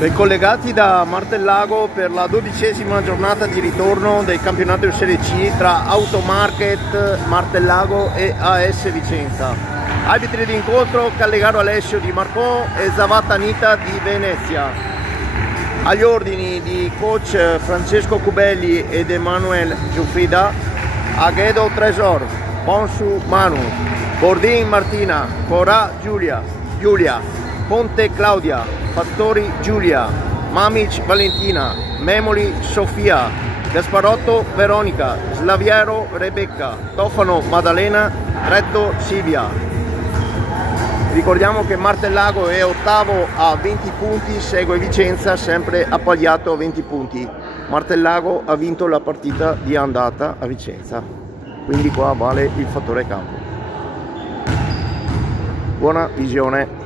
Ben collegati da Martellago per la 12ª giornata di ritorno del campionato di Serie C tra Automarket Martellago e AS Vicenza. Arbitri di incontro Callegaro Alessio di Marcon e Zavata Anita di Venezia. Agli ordini di coach Francesco Cubelli ed Emanuel Giuffrida, Aghedo Tresor, Ponsu Manu, Bordin Martina, Corà Giulia, Ponte Claudia, Fattori Giulia, Mamic Valentina, Memoli Sofia, Gasparotto Veronica, Slaviero Rebecca, Tofano Maddalena, Retto Silvia. Ricordiamo che Martellago è ottavo a 20 punti, segue Vicenza sempre appaiato a 20 punti. Martellago ha vinto la partita di andata a Vicenza, quindi qua vale il fattore campo. Buona visione.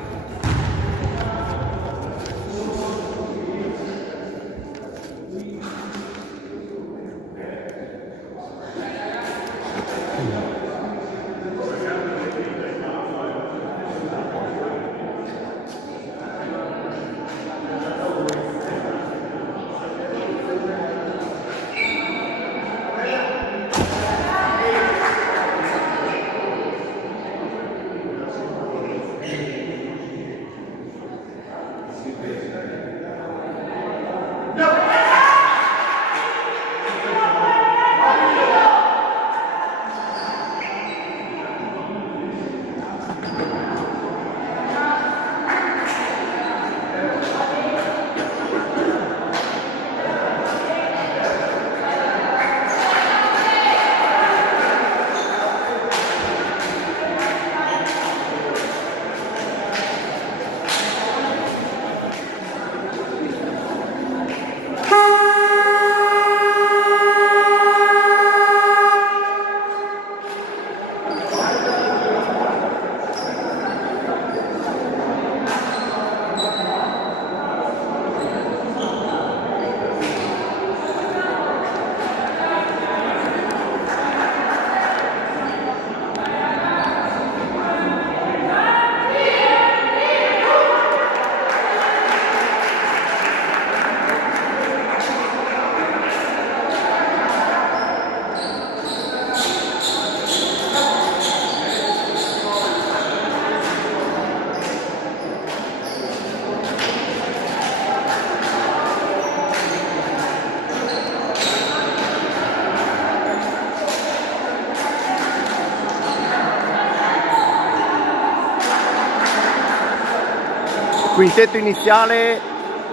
Quintetto iniziale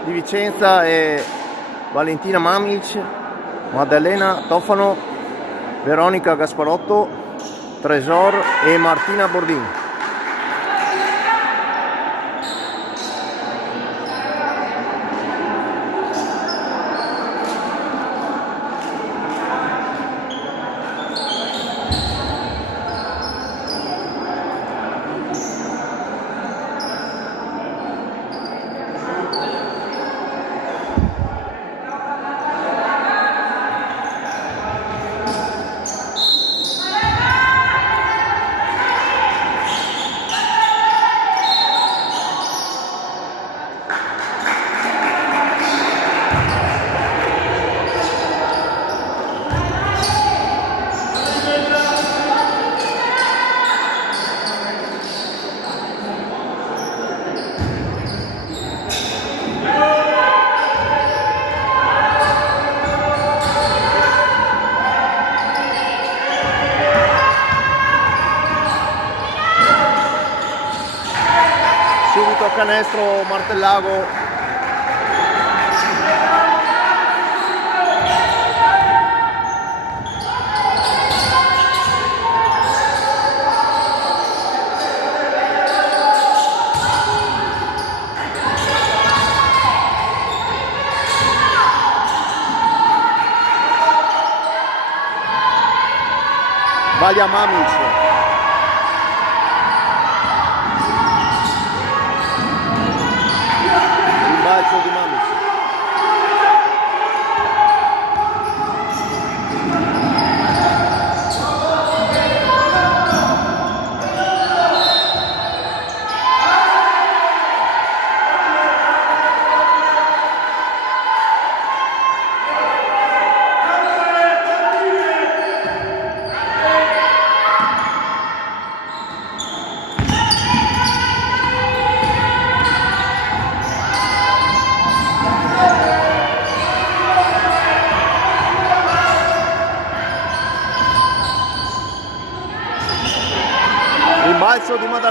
di Vicenza è Valentina Mamic, Maddalena Tofano, Veronica Gasparotto, Tresor e Martina Bordin. Subito a canestro Martellago. Vaglia Mamic. Rimbalzo di Mamic.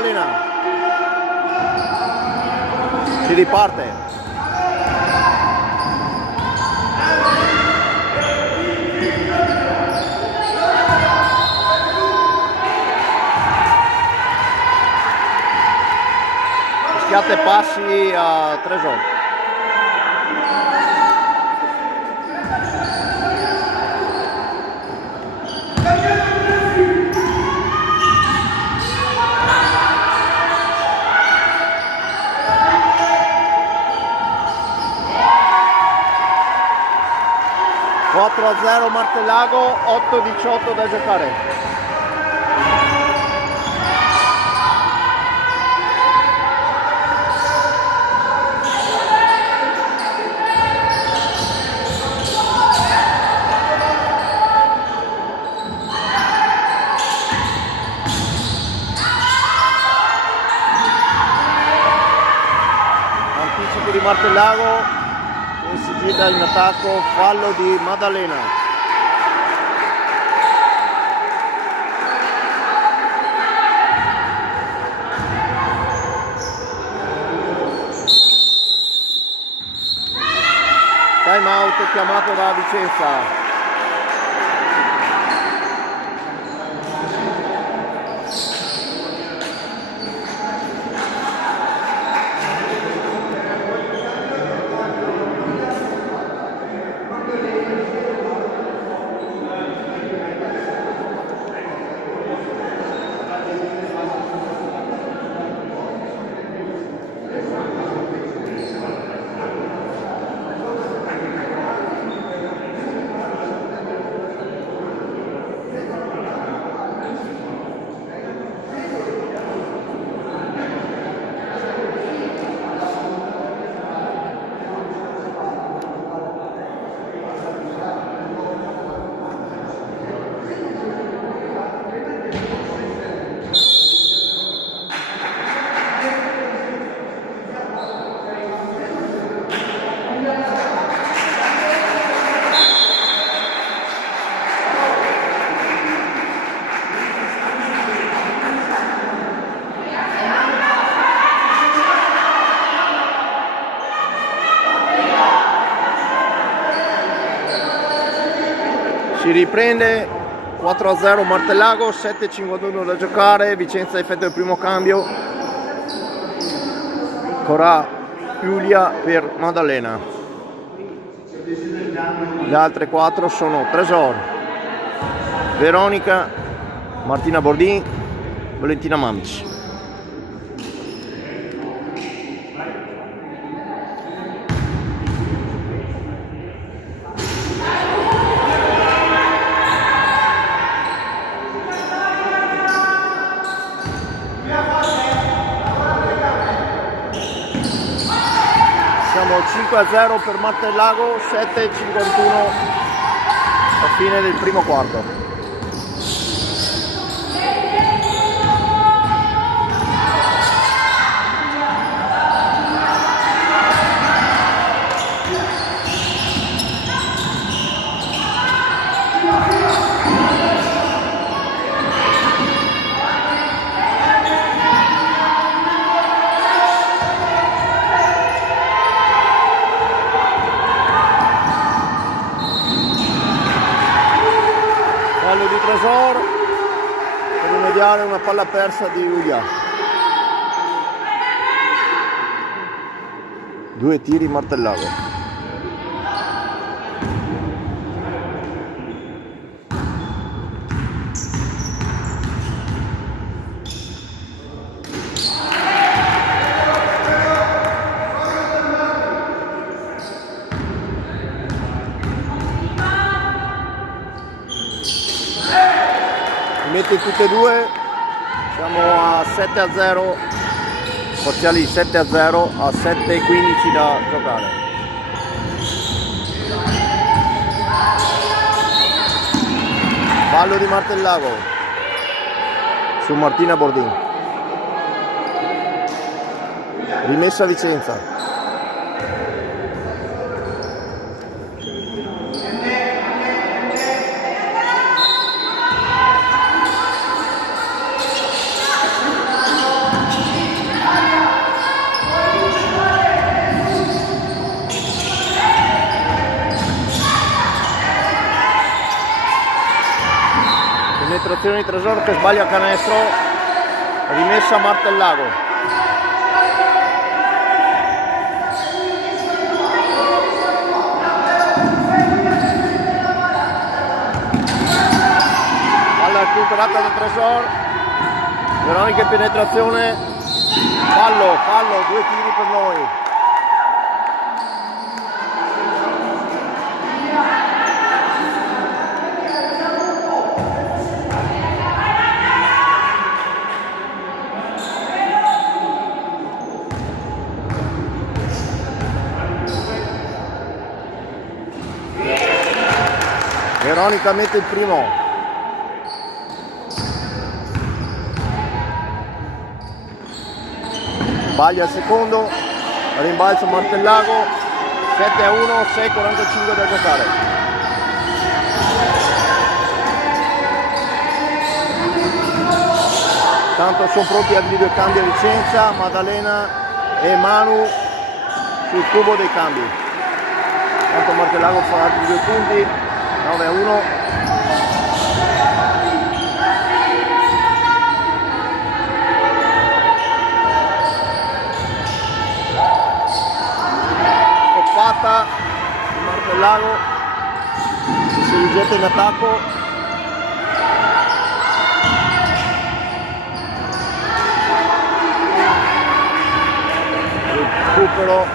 Maddalena. Si riparte. Schiatte passi a Tresor. Quattro a 0 Martellago, 8-18 da giocare. Anticipo di Martellago. E si gira in attacco, fallo di Maddalena. Time out chiamato da Vicenza. Si riprende 4-0 Martellago, 7-51 da giocare, Vicenza effettua il primo cambio. Corà Giulia per Maddalena. Le altre 4 sono Tresor, Veronica, Martina Bordin, Valentina Mamic. Siamo 5-0 per Martellago, 7-51 a fine del primo quarto. Fallo di Tresor per rimediare una palla persa di Giulia. 2 tiri Martellago. Mette tutte e due, siamo a 7-0, parziali 7-0 a 7-15 da giocare. Fallo di Martellago su Martina Bordin. Rimessa a Vicenza. penetrazione di Tresor che sbaglia canestro, rimessa Martellago. Recuperata da Tresor, Veronica in penetrazione, fallo, 2 tiri per noi. Veronica mette il primo. Sbaglia il secondo, rimbalzo Martellago, 7-1, 6:45 da giocare. Tanto sono pronti altri 2 cambi a Vicenza, Maddalena e Manu sul cubo dei cambi. Tanto Martellago fa altri 2 punti, 9-1. Martellago si rigetta in attacco, recupero,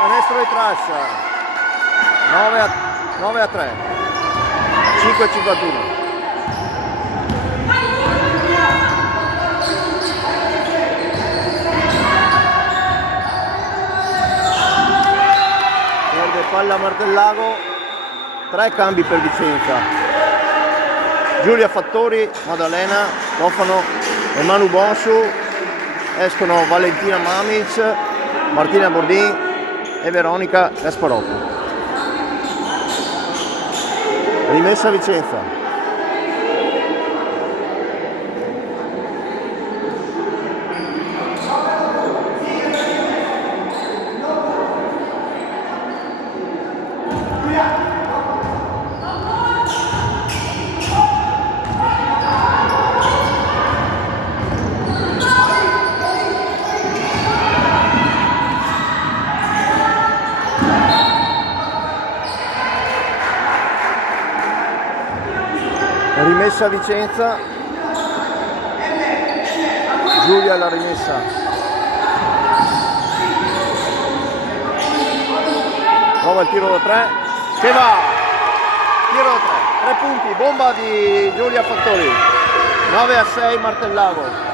canestro di Trash, 9-3, 5-51. Palla Martellago, 3 cambi per Vicenza. Giulia Fattori, Maddalena, Tofano e Manu Bonsu, escono Valentina Mamic, Martina Bordin e Veronica Gasparotto. Rimessa Vicenza. Rimessa Vicenza, Giulia la rimessa, prova il tiro da 3, che va, tiro da 3 punti, bomba di Giulia Fattori, 9-6 Martellago.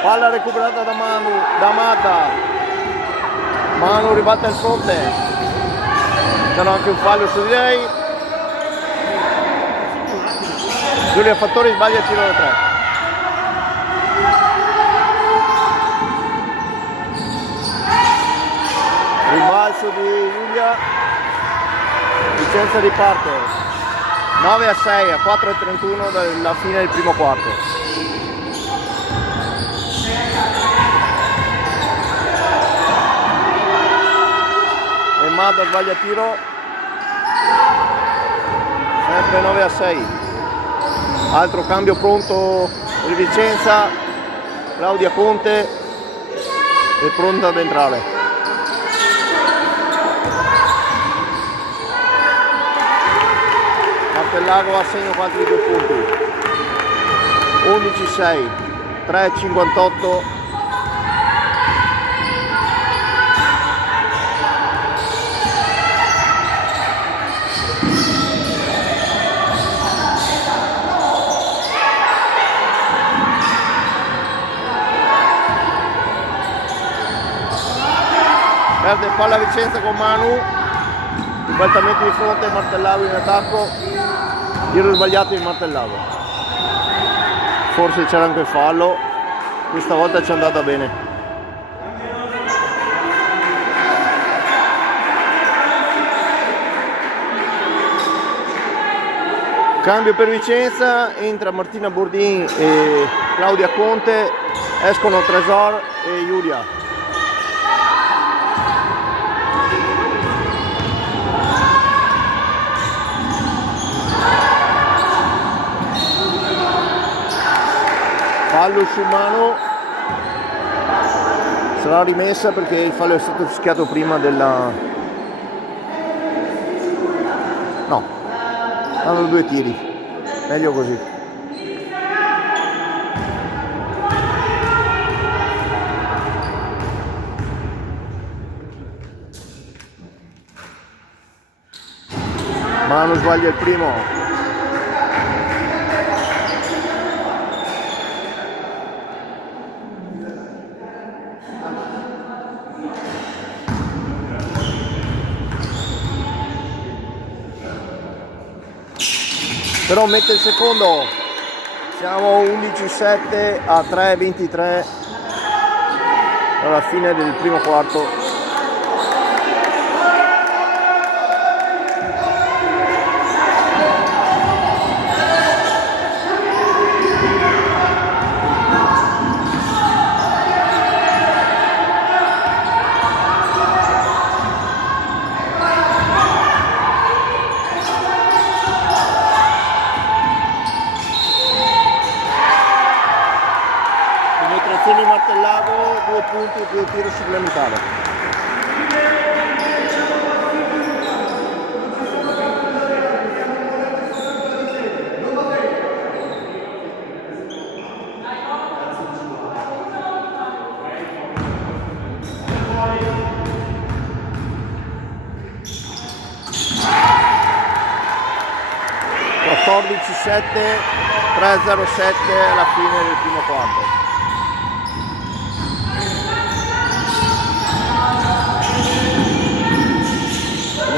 Palla recuperata da Manu, da Mata. Manu ribatte il fronte. C'è anche un fallo su di lei. Giulia Fattori sbaglia il tiro da 3. Rimbalzo di Giulia. Vicenza riparte. 9-6 a 4:31 dalla fine del primo quarto. Mada sbaglia tiro, sempre 9-6. Altro cambio pronto per Vicenza, Claudia Conte è pronta ad entrare. Martellago a segno con altri 2 punti, 11-6, 3-58. Perde palla Vicenza con Manu, completamente di fronte Martellago in attacco, tiro sbagliato di Martellago, forse c'era anche il fallo, questa volta ci è andata bene. Cambio per Vicenza, entra Martina Bordin e Claudia Conte, escono Tresor e Giulia. Fallo su mano, sarà rimessa perché il fallo è stato fischiato prima della... no, hanno 2 tiri, meglio così. Manu sbaglia il primo. Però mette il secondo, siamo 11-7 a 3-23 alla fine del primo quarto. Martellago, 2 punti, 2 tiri supplementari. (14-7, 3-0-7 alla fine del primo quarto).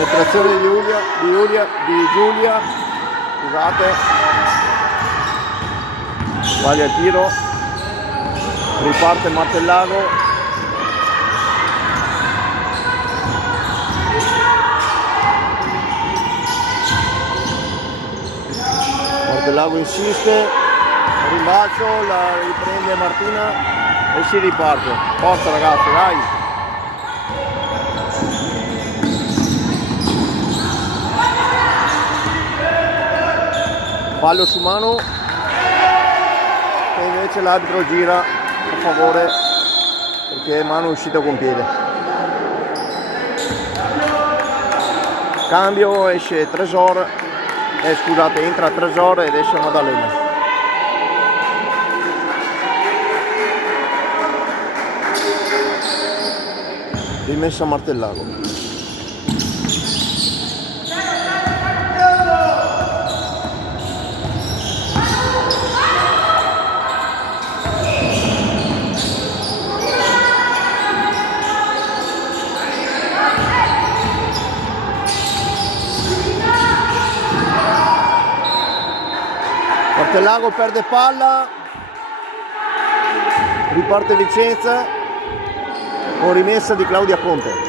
Penetrazione di Giulia, scusate, sbaglia il tiro, riparte Martellago, Martellago insiste, rimbalzo, la riprende Martina e si riparte. Forza ragazzi, dai! Fallo su mano e invece l'arbitro gira a favore perché mano è uscito con piede. Cambio, esce Tresor, scusate, entra Tresor ed esce Maddalena. Rimessa Martellago. Martellago perde palla, riparte Vicenza con rimessa di Claudia Conte.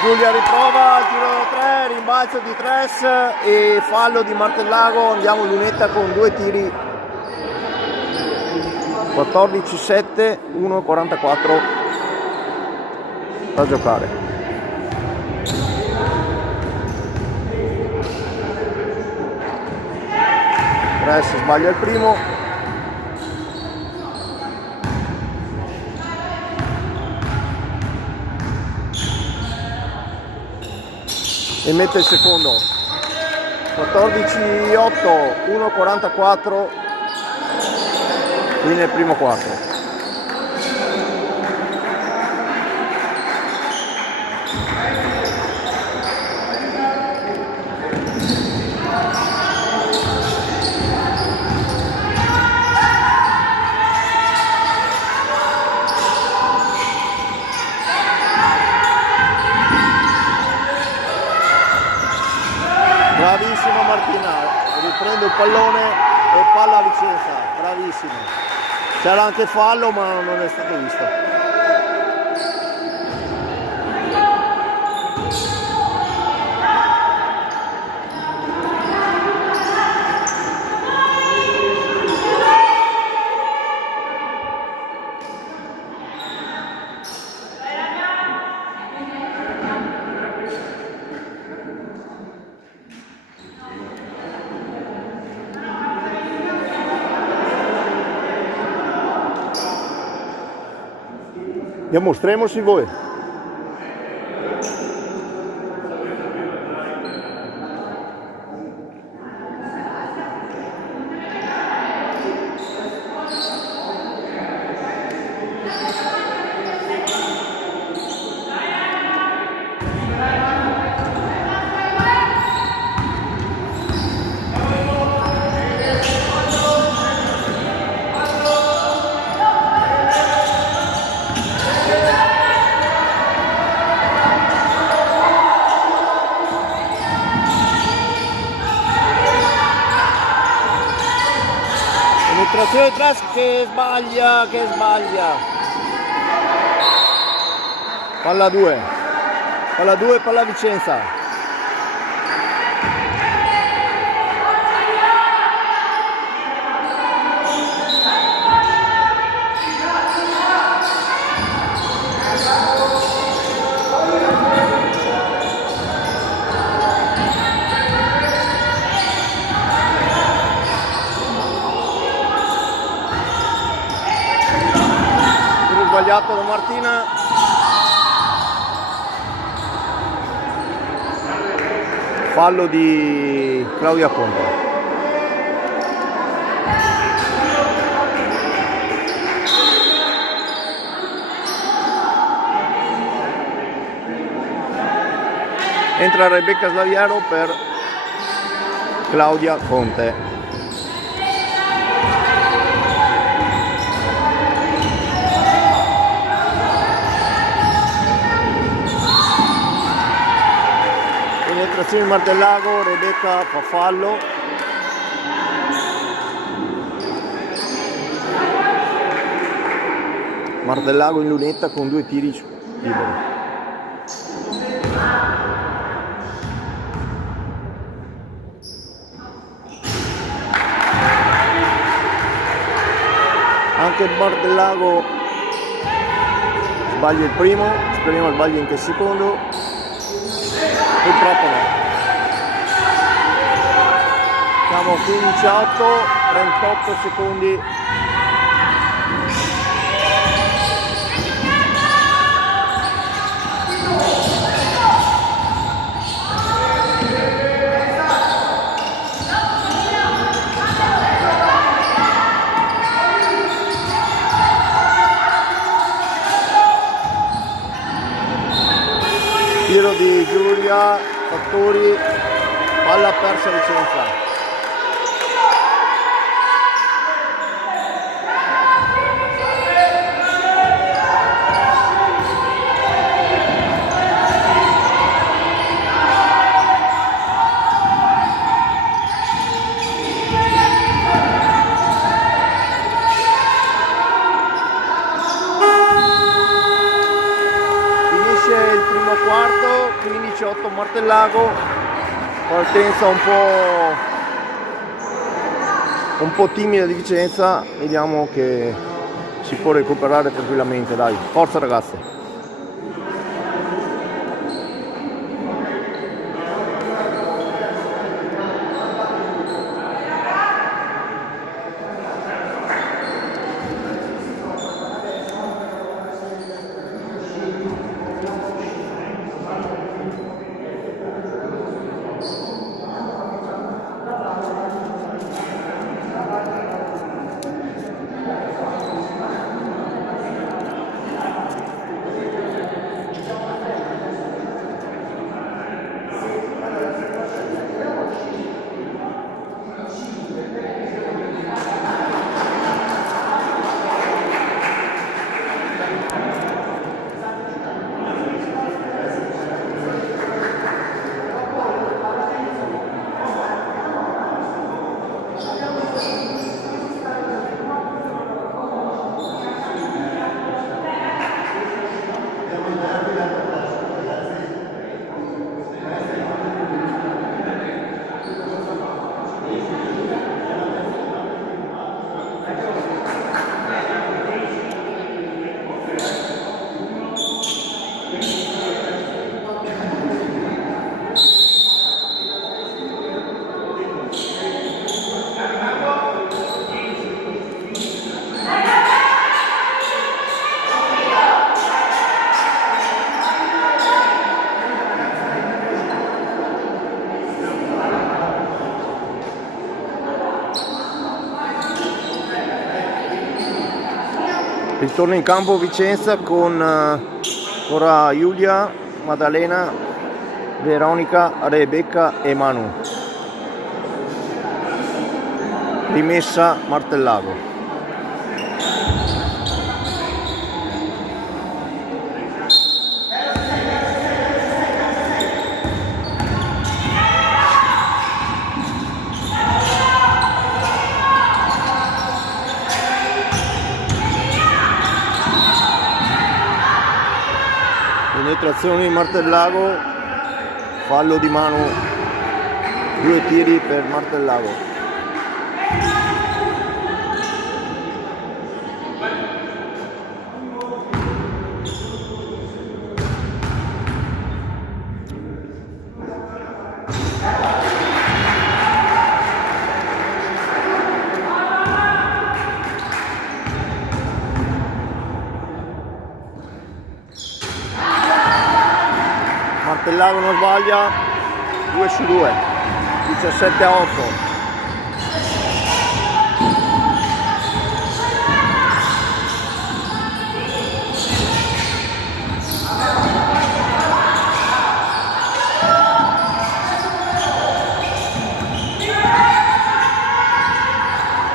Giulia riprova, tiro da 3, rimbalzo di Tres e fallo di Martellago, andiamo lunetta con 2 tiri. 14-7, 1-44 da giocare. Tres sbaglia il primo. E mette il secondo. 14-8, 1-44 qui nel primo quarto. prende il pallone e palla a Vicenza, bravissimo. C'era anche fallo ma non è stato visto. Ja mostremos si voi. Penetrazione Tras che sbaglia. Palla 2, palla Vicenza. Sbagliato da Martina. Fallo di Claudia Conte. Entra Rebecca Slaviero per Claudia Conte. Penetrazione in Martellago, Rebecca fa fallo. Martellago in lunetta con 2 tiri liberi. Anche il Martellago sbaglia il primo, speriamo sbaglia anche il secondo. Purtroppo no. Siamo 15 a 8, 38 secondi. Tiro di Giulia Fattori, palla persa Vicenza. Quarto, 15-8 Martellago, partenza un po' timida di Vicenza, vediamo che si può recuperare tranquillamente, dai, forza ragazzi. Ritorno in campo Vicenza con ora Giulia, Maddalena, Veronica, Rebecca e Manu. Rimessa Martellago. Penetrazione di Martellago, fallo di Manu, 2 tiri per Martellago. Martellago non sbaglia, 2 su 2, 17-8.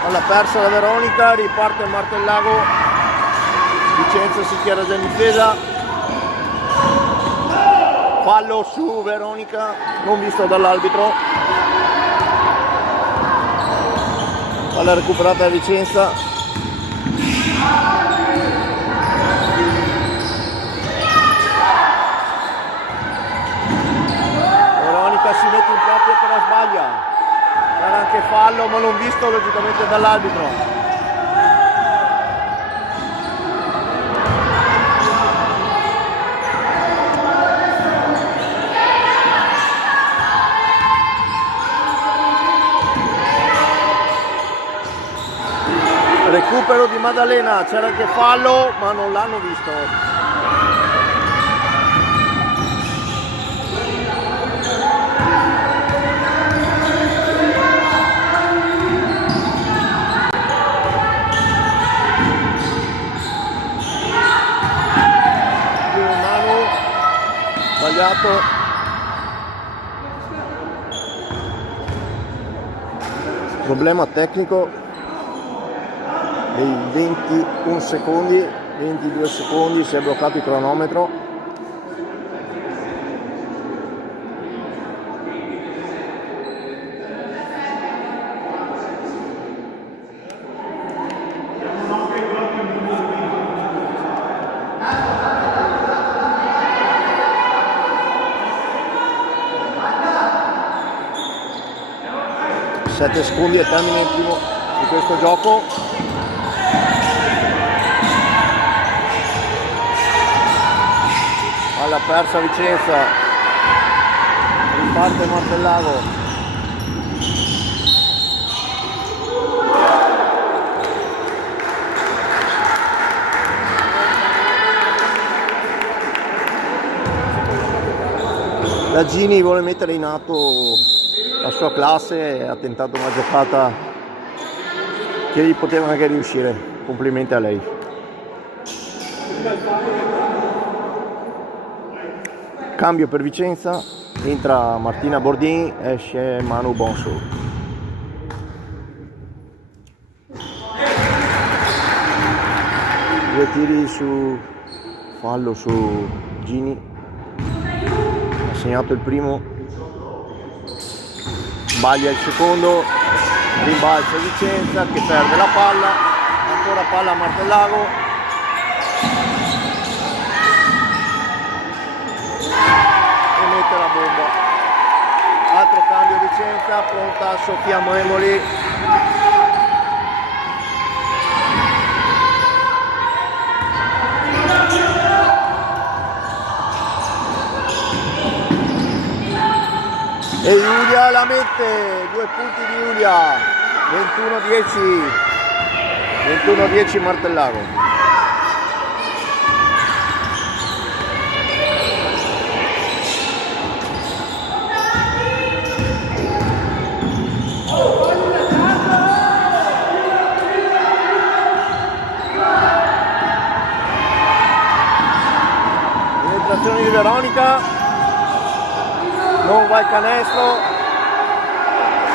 Palla persa da Veronica, riparte Martellago, Vicenza si schiera già in difesa. Fallo su Veronica, non visto dall'arbitro. Palla recuperata da Vicenza. Veronica si mette in proprio però sbaglia. C'era anche fallo ma non visto logicamente dall'arbitro. Recupero di Maddalena, c'era anche fallo ma non l'hanno visto. Manu, sbagliato. Problema tecnico dei 21 secondi, 22 secondi, si è bloccato il cronometro. Sette secondi e termine il primo di questo gioco. Palla persa Vicenza, riparte Martellago. La Gini vuole mettere in atto la sua classe e ha tentato una giocata che gli poteva anche riuscire. Complimenti a lei. Cambio per Vicenza, entra Martina Bordin, esce Manu Bonso. Due tiri su fallo su Gini, ha segnato il primo, sbaglia il secondo, rimbalza Vicenza che perde la palla, ancora palla a Martellago. La bomba, altro cambio Vicenza, pronta Sofia Memoli. E Giulia la mette, 2 punti di Giulia, 21-10 Martellago. va il canestro,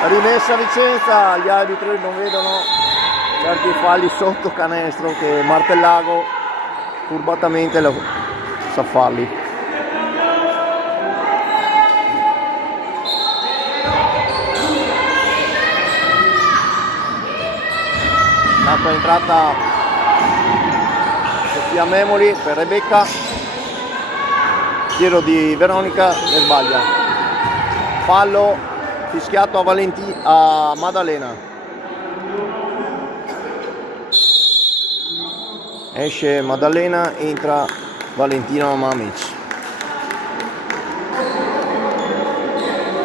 rimessa Vicenza, gli arbitri non vedono certi falli sotto canestro che Martellago furbatamente lo sa farli. Tanto è entrata Sofia Memoli per Rebecca, tiro di Veronica e sbaglia, fallo fischiato a Maddalena, esce Maddalena, entra Valentina Mamic.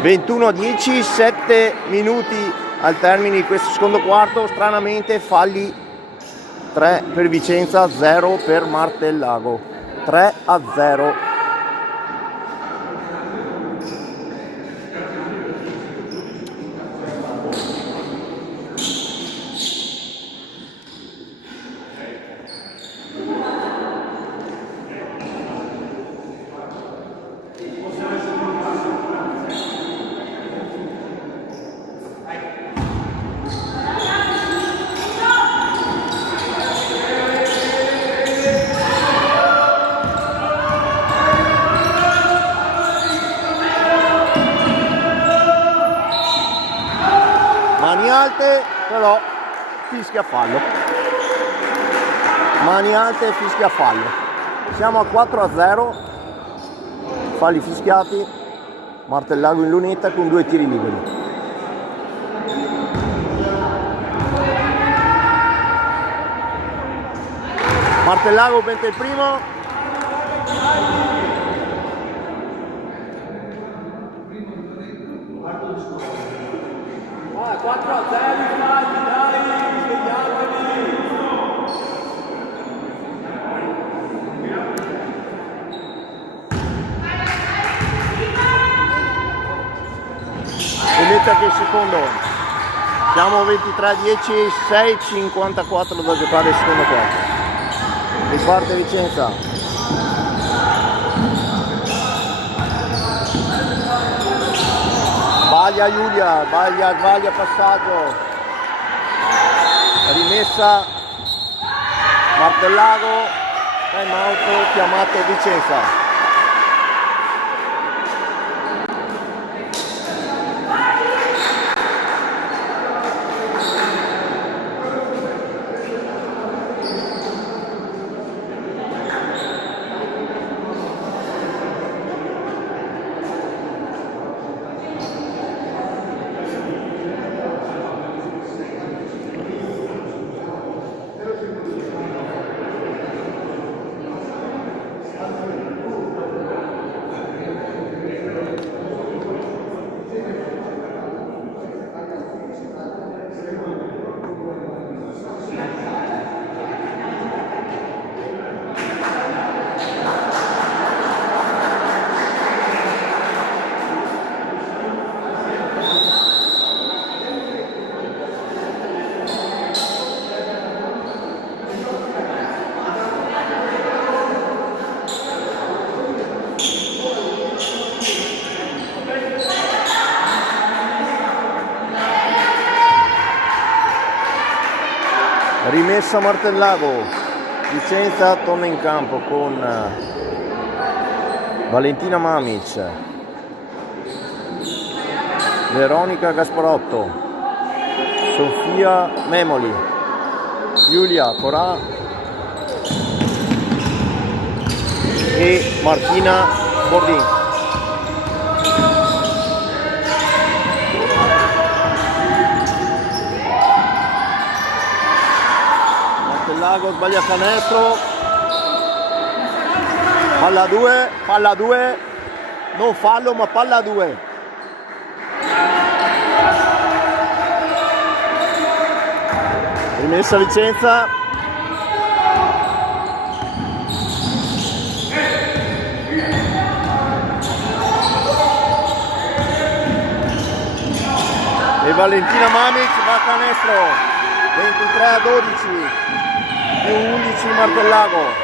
21-10, 7 minuti al termine di questo secondo quarto. Stranamente falli 3 per Vicenza, 0 per Martellago, 3-0. Mani alte, però fischia fallo. Mani alte e fischia fallo. Siamo a 4-0. Falli fischiati. Martellago in lunetta con 2 tiri liberi. Martellago mette il primo. Vedete che il secondo, siamo 23-10, 6:54 da giocare il secondo quarto. Riparte Vicenza. Sbaglia Giulia, sbaglia passaggio. Rimessa Martellago, time out chiamato Vicenza. Rimessa Martellago, Vicenza torna in campo con Valentina Mamic, Veronica Gasparotto, Sofia Memoli, Giulia Corà e Martina Bordin. Martellago sbaglia canestro, palla 2, non fallo ma palla 2. Rimessa Vicenza. E Valentina Mamic va a canestro, 23-12, più 11 Martellago.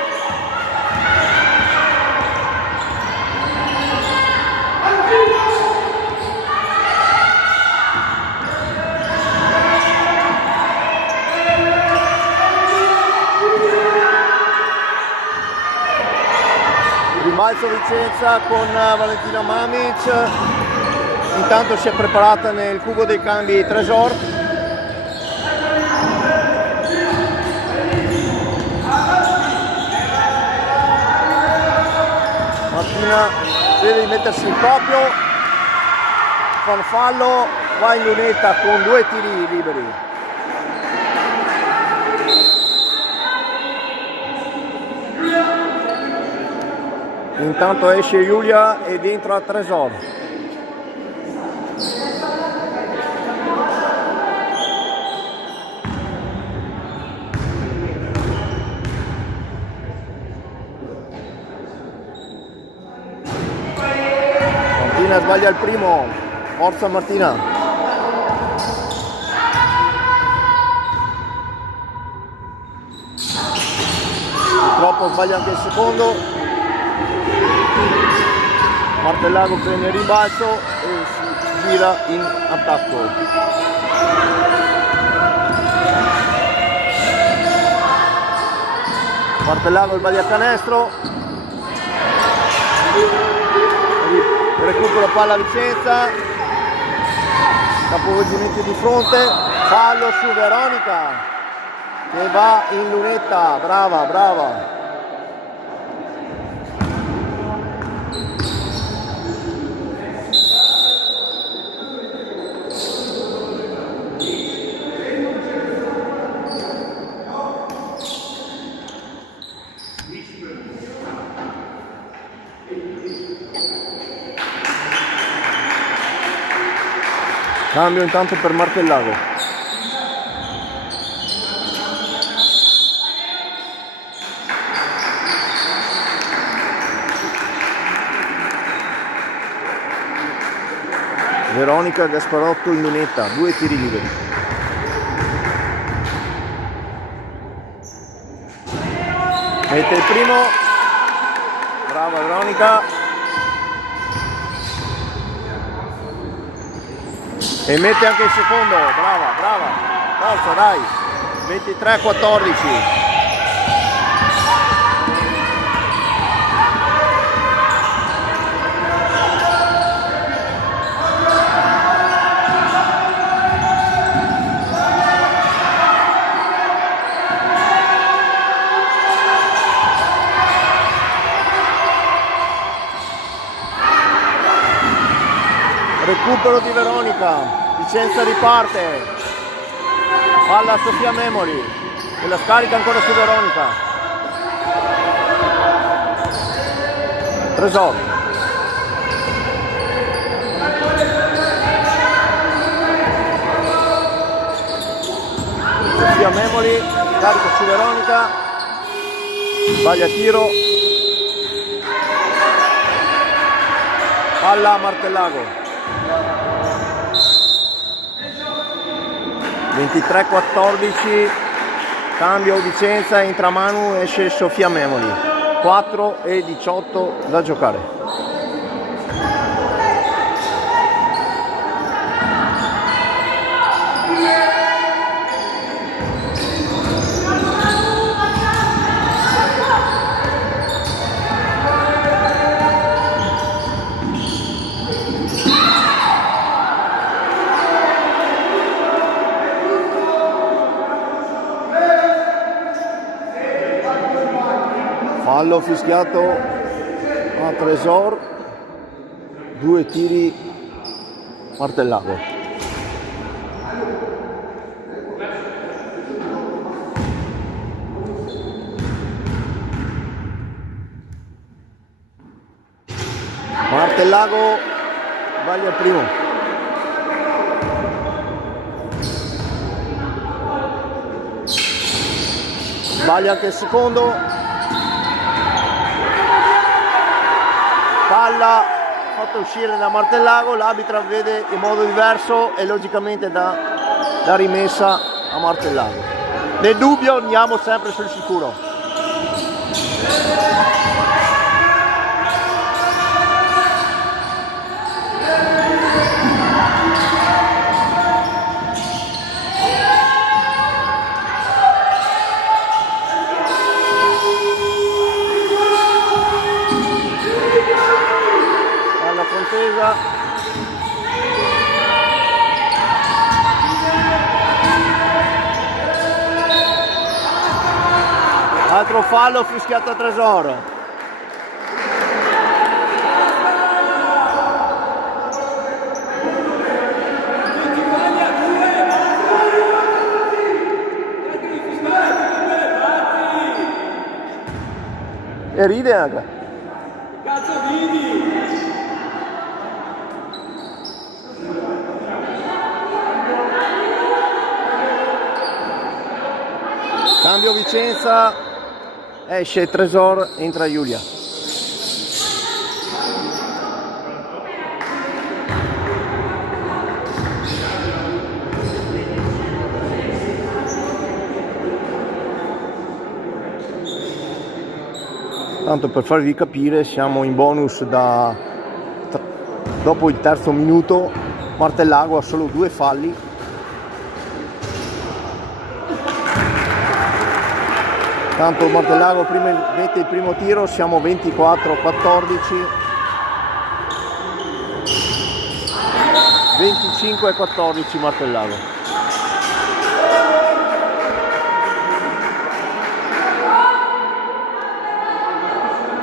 Lorenzo Vicenza con Valentina Mamic. Intanto si è preparata nel cubo dei cambi Tresor. Martina deve mettersi in proprio, fa un fallo, va in lunetta con 2 tiri liberi. Intanto esce Giulia ed entra Tresor. Martina sbaglia il primo, forza Martina. Purtroppo sbaglia anche il secondo. Martellago prende il rimbalzo e si gira in attacco. Martellago sbaglia canestro. Recupero palla Vicenza. Capovolgimenti di fronte. Fallo su Veronica che va in lunetta. Brava, brava. Cambio intanto per Martellago. Veronica Gasparotto in lunetta, 2 tiri liberi. Mette il primo, brava Veronica. E mette anche il secondo, brava, brava, forza dai, 23-14. Recupero di Veronica. Vicenza riparte, palla a Sofia Memoli e la scarica ancora su Veronica. Tresor. Sofia Memoli, carica su Veronica, sbaglia tiro, palla a Martellago. 23-14, cambio Vicenza, entra Manu, esce Sofia Memoli. 4-18 da giocare. Fallo fischiato a Tresor, 2 tiri Martellago. Martellago sbaglia il primo. Sbaglia anche il secondo. Palla fatta uscire da Martellago, l'arbitra vede in modo diverso e logicamente dà la rimessa a Martellago. Nel dubbio andiamo sempre sul sicuro. Altro fallo fischiato a Tresor. E ride anche. Cazzo ridi? Cambio Vicenza, esce Tresor, entra Giulia. Tanto per farvi capire, siamo in bonus dopo il terzo minuto. Martellago ha solo 2 falli. Tanto Martellago mette il primo tiro, siamo 24-14, 25-14 Martellago.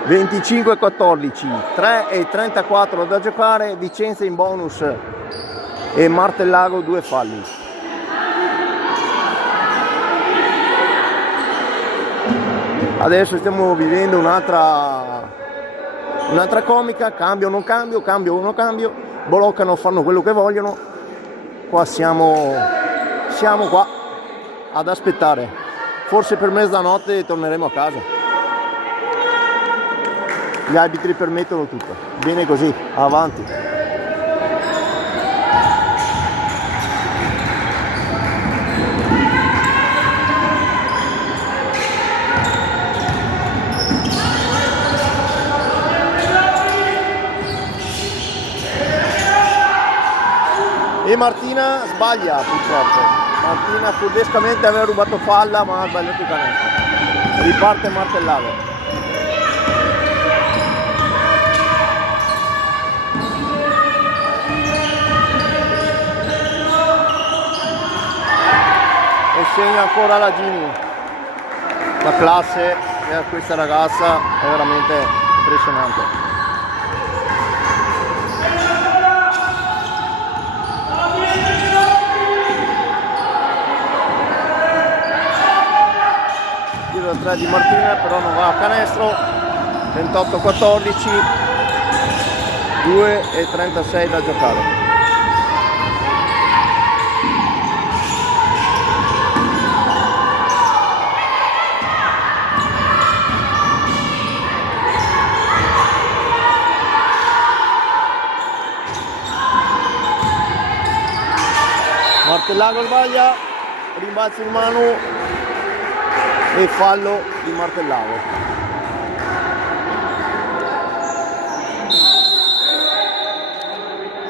(25-14), 3:34 da giocare, Vicenza in bonus e Martellago 2 falli. Adesso stiamo vivendo un'altra comica, cambio o non cambio, cambio o non cambio, bloccano, fanno quello che vogliono. Qua siamo qua ad aspettare. Forse per mezzanotte torneremo a casa. Gli arbitri permettono tutto. Bene così, avanti. E Martina sbaglia purtroppo. Martina furbescamente aveva rubato falla ma ha sbagliato il canestro. Riparte Martellago. E segna ancora la Gini. La classe di questa ragazza è veramente impressionante. Tiro da 3 di Martina, però non va a canestro. 28-14, 2:36 da giocare. Martellago sbaglia, rimbalzo in mano e fallo di Martellago.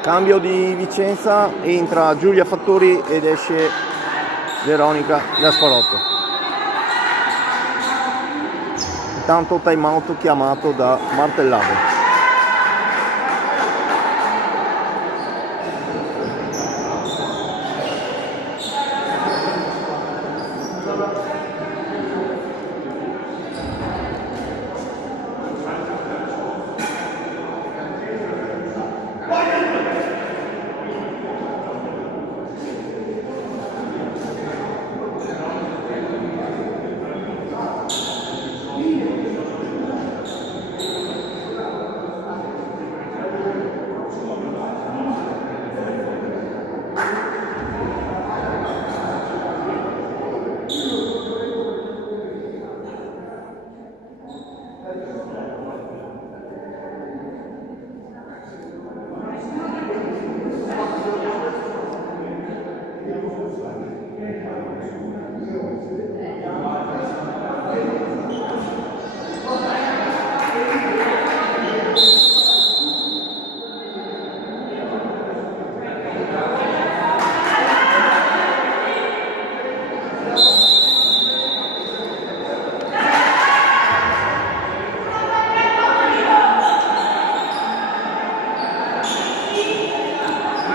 Cambio di Vicenza, entra Giulia Fattori ed esce Veronica Gasparotto. Intanto time out chiamato da Martellago.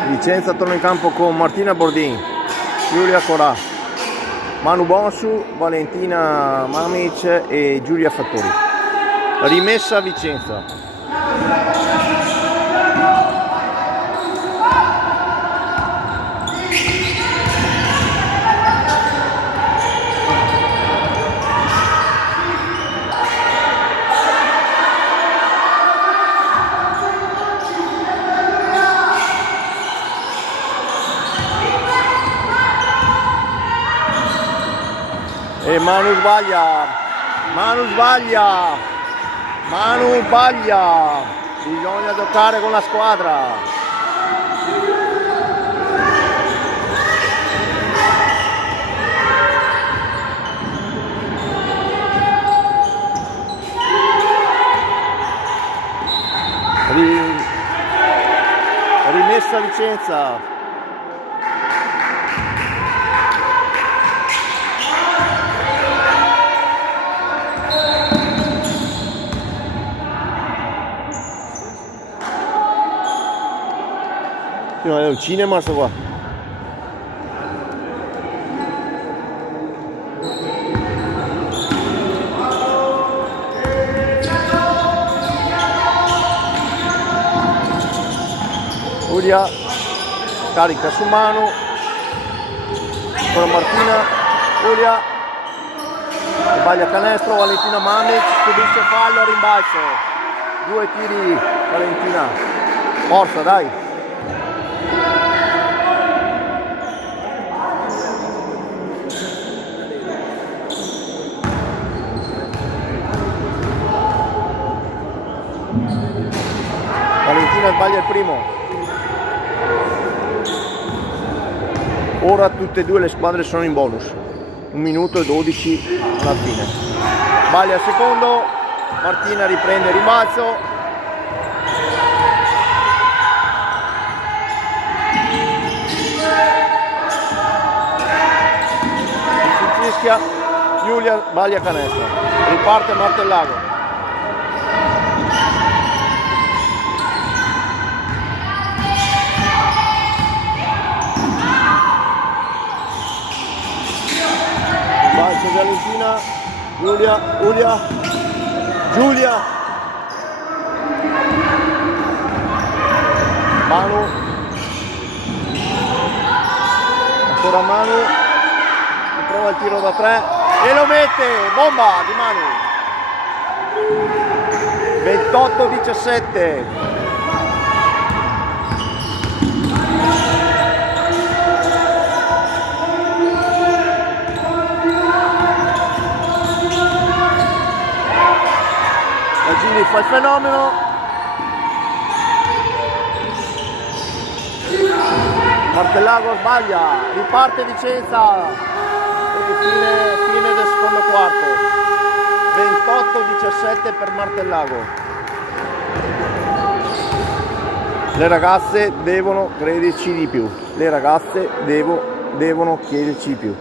Vicenza torna in campo con Martina Bordin, Giulia Corà, Manu Bonsu, Valentina Mamic e Giulia Fattori. Rimessa a Vicenza. E Manu sbaglia, bisogna giocare con la squadra. Rimessa Vicenza. No, è un cinema sto qua. Giulia carica su Manu, con Martina, Giulia sbaglia canestro, Valentina Mamic subisce fallo a rimbalzo, 2 tiri Valentina, forza dai. Valentina sbaglia il primo. Ora tutte e due le squadre sono in bonus. 1 minuto e 12 alla fine. Sbaglia il secondo. Martina riprende il rimbalzo. Si fischia. Giulia sbaglia canestro. Riparte Martellago. Valentina, Giulia, Manu, ancora Manu, prova il tiro da 3 e lo mette, bomba di Manu, 28-17. Gini fa il fenomeno, Martellago sbaglia, riparte Vicenza e fine del secondo quarto, 28-17 per Martellago. Le ragazze devono crederci di più, le ragazze devono chiederci di più.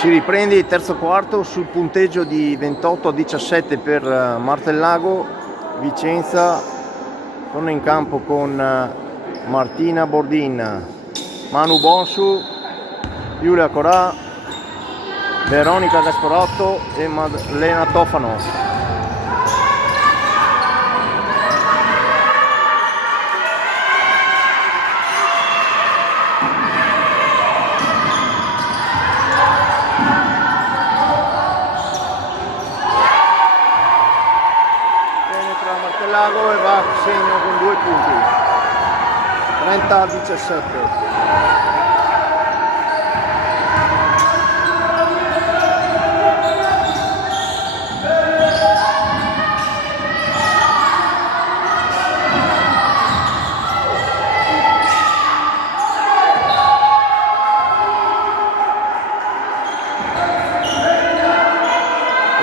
Si riprende il terzo quarto sul punteggio di 28-17 per Martellago. Vicenza torna in campo con Martina Bordin, Manu Bonsu, Giulia Corà, Veronica Gasparotto e Maddalena Tofano. Martellago e va a segno con 2 punti, 30-17.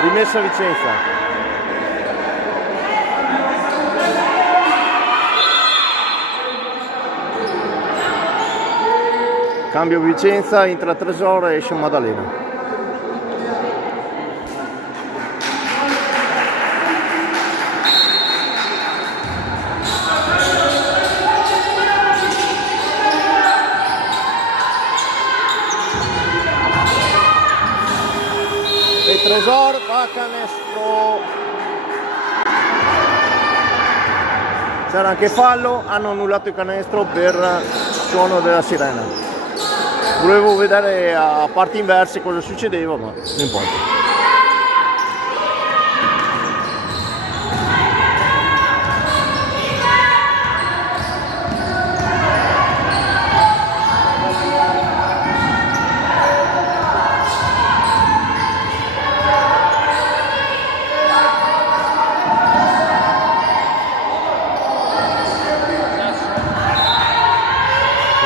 Rimessa Vicenza. Cambio Vicenza, entra Tresor e esce Maddalena. E Tresor va a canestro. C'era anche fallo, hanno annullato il canestro per suono della sirena. Volevo vedere a parti inverse cosa succedeva, ma non importa.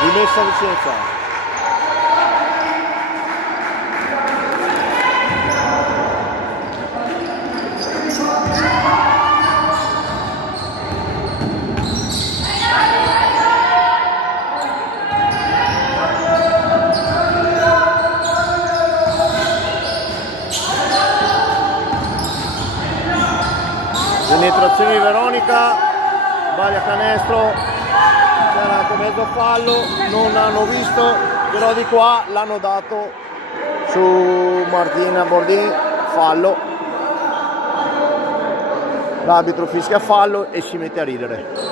Rimessa Vicenza. Penetrazione di Veronica, sbaglia canestro, c'era anche mezzo fallo, non hanno visto, però di qua l'hanno dato su Martina Bordin, fallo. L'arbitro fischia fallo e si mette a ridere.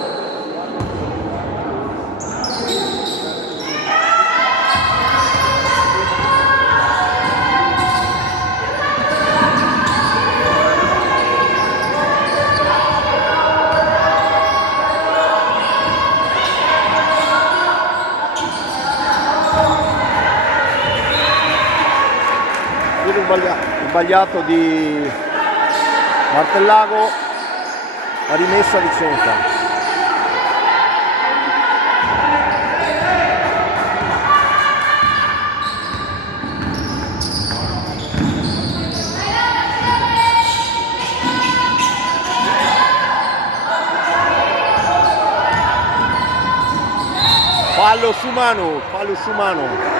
Sbagliato di Martellago, ha rimessa Vicenza. Fallo su Manu.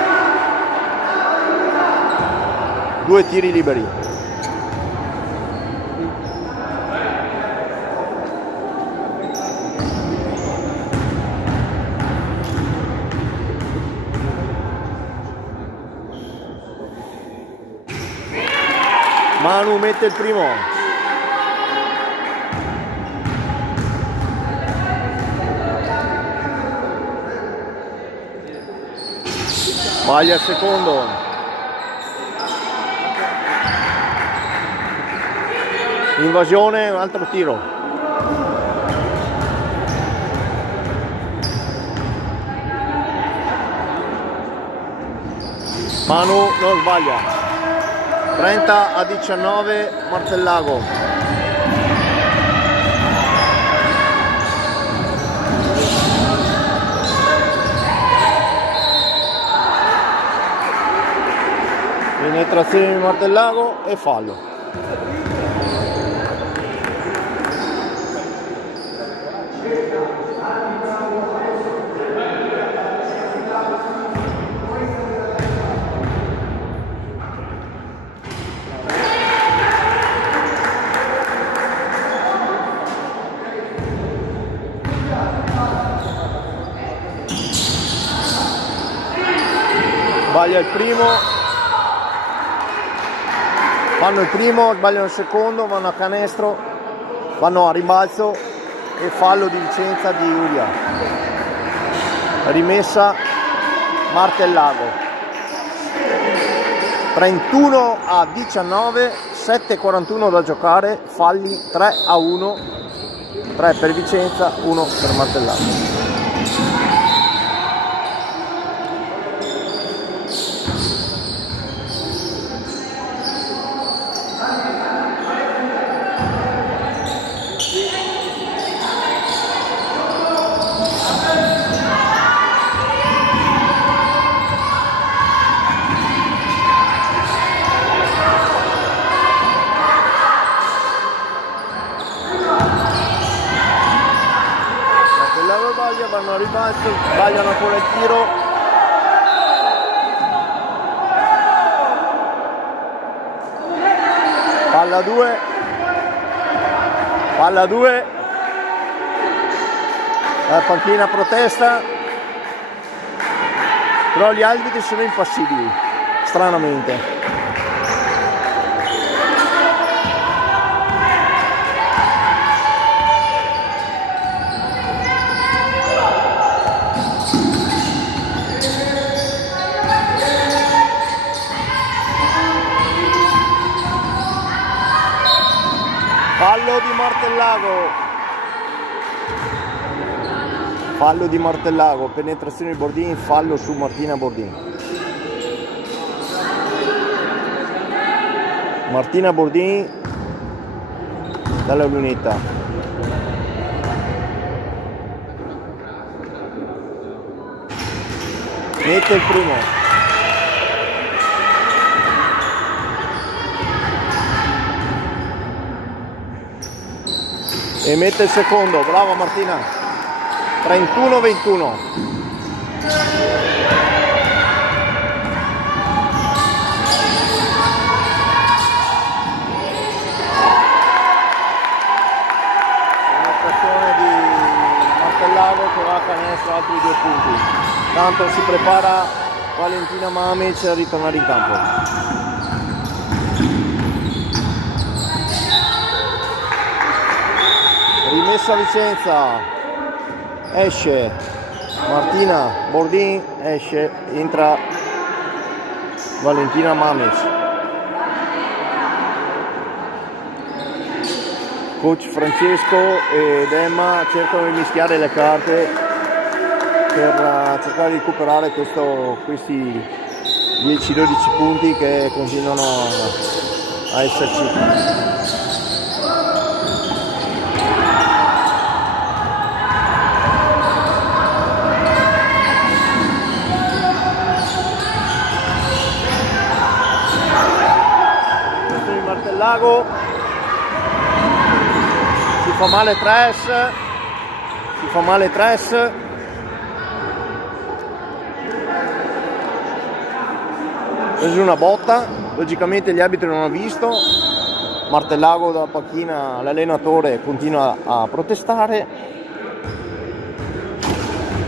2 tiri liberi. Manu mette il primo. Sbaglia il secondo. Invasione, un altro tiro. Manu non sbaglia. 30-19 Martellago. Penetrazione di Martellago e fallo. Sbaglia il primo, fanno il primo, sbagliano il secondo, vanno a canestro, vanno a rimbalzo e fallo di Vicenza di Ulia. Rimessa Martellago. 31-19, 7:41 da giocare, falli 3-1, 3 per Vicenza, 1 per Martellago. Vanno a ribalzo, sbagliano ancora il tiro. Palla 2, la panchina protesta, però gli arbitri sono impassibili, stranamente. Fallo di Martellago, penetrazione di Bordin, fallo su Martina Bordin. Martina Bordin dalla lunetta. Mette il primo. E mette il secondo, brava Martina. 31-21. Un'occasione di Martellago che va a canestro, altri 2 punti. Tanto si prepara Valentina Mamic a ritornare in campo. Rimessa Vicenza, esce Martina Bordin, esce, entra Valentina Mamic. Coach Francesco ed Emma cercano di mischiare le carte per cercare di recuperare questi 10-12 punti che continuano a esserci. Lago si fa male Tres, preso una botta, logicamente gli arbitri non hanno visto, Martellago dalla panchina, l'allenatore continua a protestare,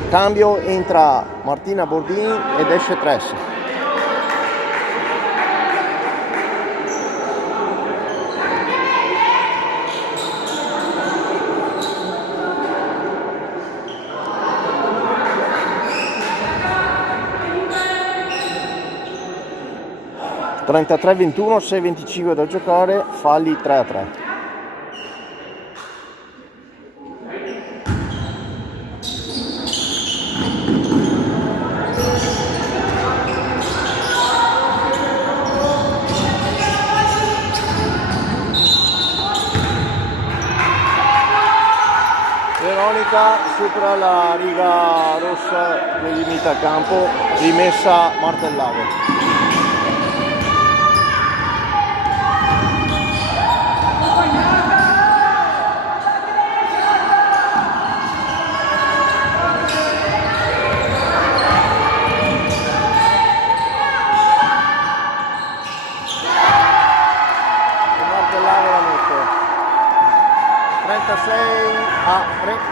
cambio, entra Martina Bordin ed esce Tres. (33-21, 6-25 da giocare, falli 3-3. Veronica supera la riga rossa che limita il campo, rimessa Martellago. A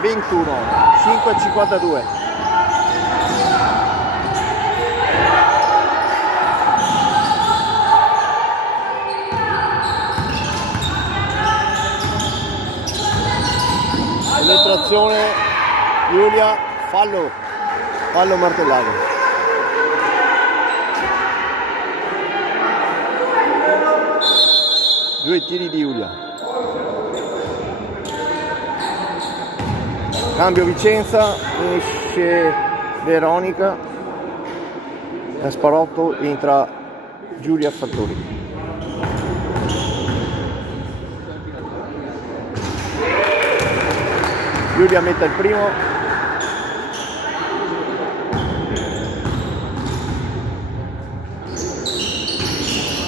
21, 5:52. Attenzione Giulia, fallo Martellago. Due tiri di Giulia. Cambio Vicenza, esce Veronica, Gasparotto, entra Giulia Fattori. Giulia mette il primo,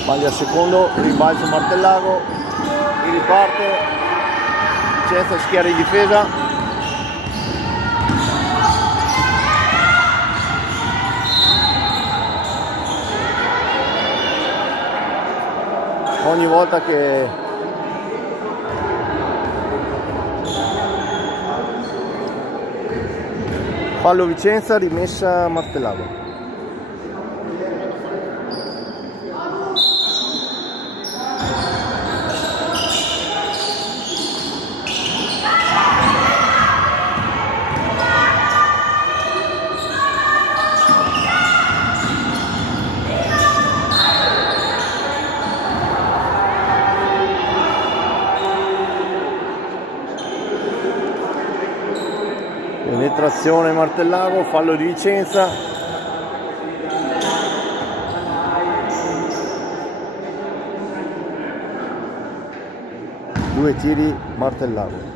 sbaglia il secondo, rimbalzo Martellago, riparte, Vicenza schiera in difesa, ogni volta che fallo Vicenza, rimessa Martellago. Penetrazione Martellago, fallo di Vicenza. Due tiri Martellago.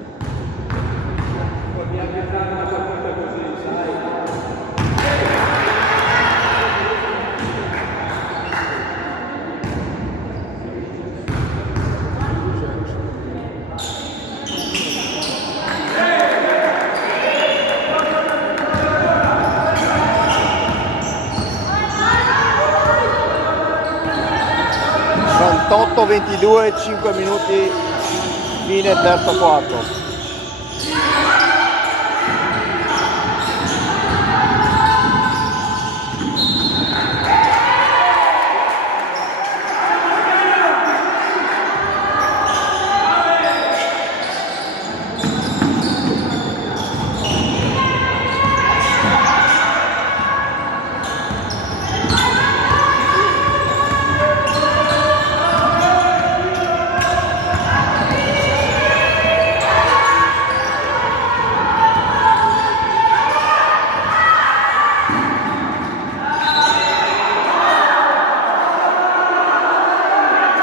Trentotto 22, 5 minuti, fine terzo quarto.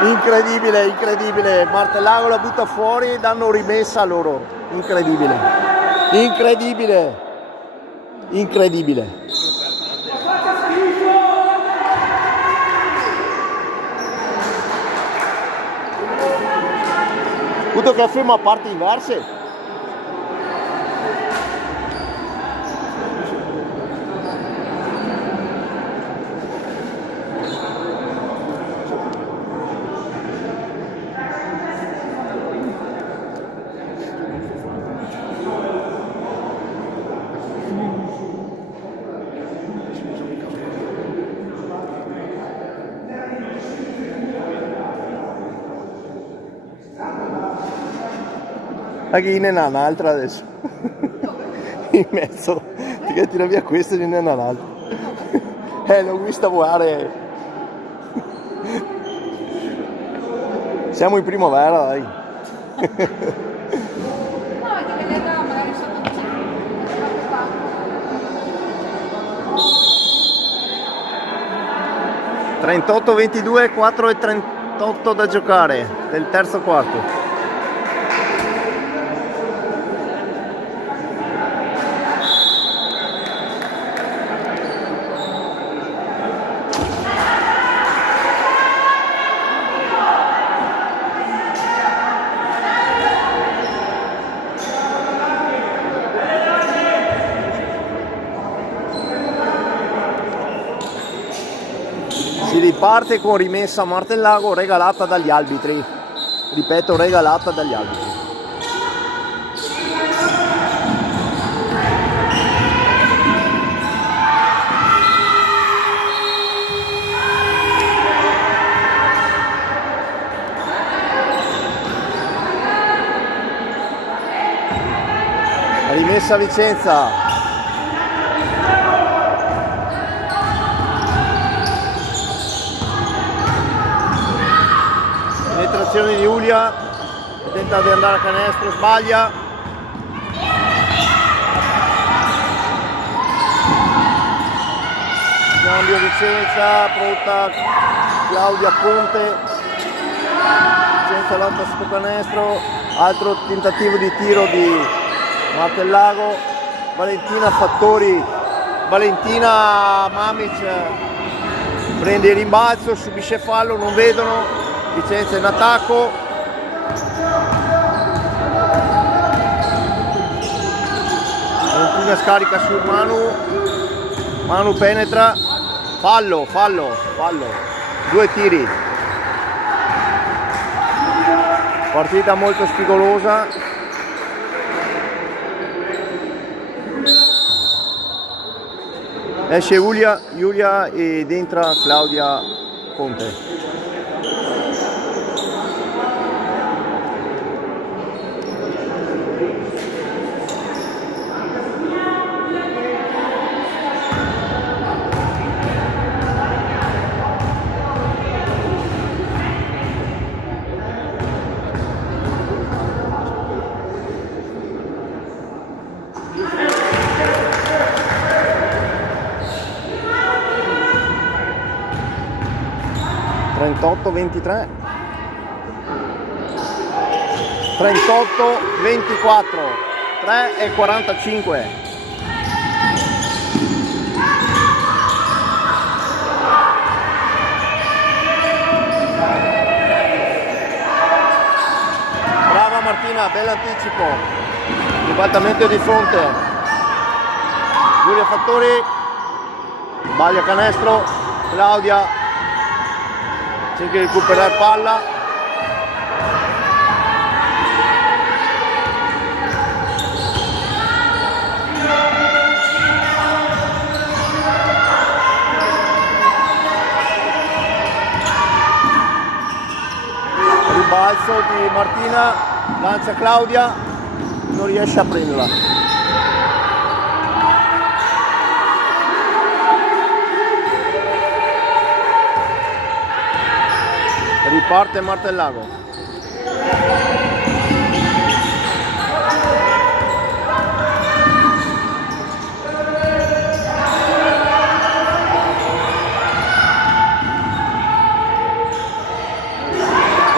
Incredibile, incredibile, Martellago la butta fuori e danno rimessa a loro, incredibile, incredibile, incredibile. Tutto che fermo a parti inverse. Anche ne ha un'altra adesso in mezzo, ti tira via questa e ne ha un'altra. L'ho vista volare. Siamo in primavera, dai. No, che vedeva magari sotto così. 38-22, 4:38 da giocare del terzo quarto. Si riparte con rimessa a Martellago regalata dagli arbitri, ripeto, regalata dagli arbitri. rimessa Vicenza. Penetrazione di Giulia, tenta di andare a canestro, sbaglia. Cambio Vicenza, pronta Claudia Conte. Vicenza lotta sotto canestro, altro tentativo di tiro di Martellago. Valentina Fattori, Valentina Mamic prende il rimbalzo, subisce fallo, non vedono. Vicenza in attacco. Valentina scarica su Manu penetra, fallo, 2 tiri. Partita molto spigolosa. Esce Giulia ed entra Claudia Conte. (38-23) 38-24, 3:45. Brava Martina, bell'anticipo, ribaltamento di fronte. Giulia Fattori, sbaglia canestro, Claudia cerca di recuperare palla. Ribalzo di Martina, lancia Claudia, non riesce a prenderla. Riparte Martellago.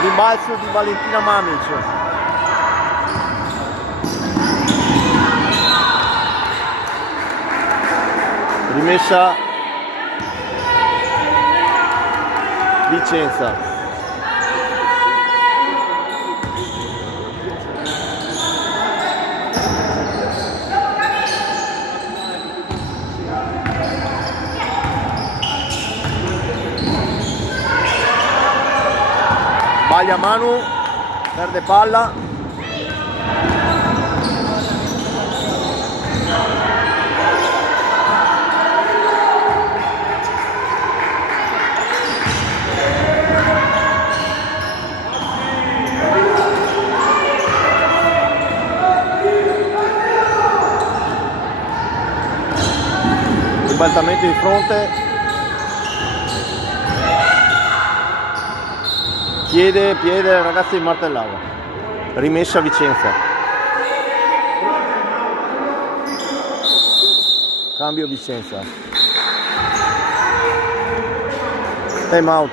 Rimbalzo di Valentina Mamic. Rimessa Vicenza. Sbaglia Manu, perde palla. Ribaltamento di fronte. Piede ragazzi di Martellago. Rimessa Vicenza. Cambio Vicenza. Time out.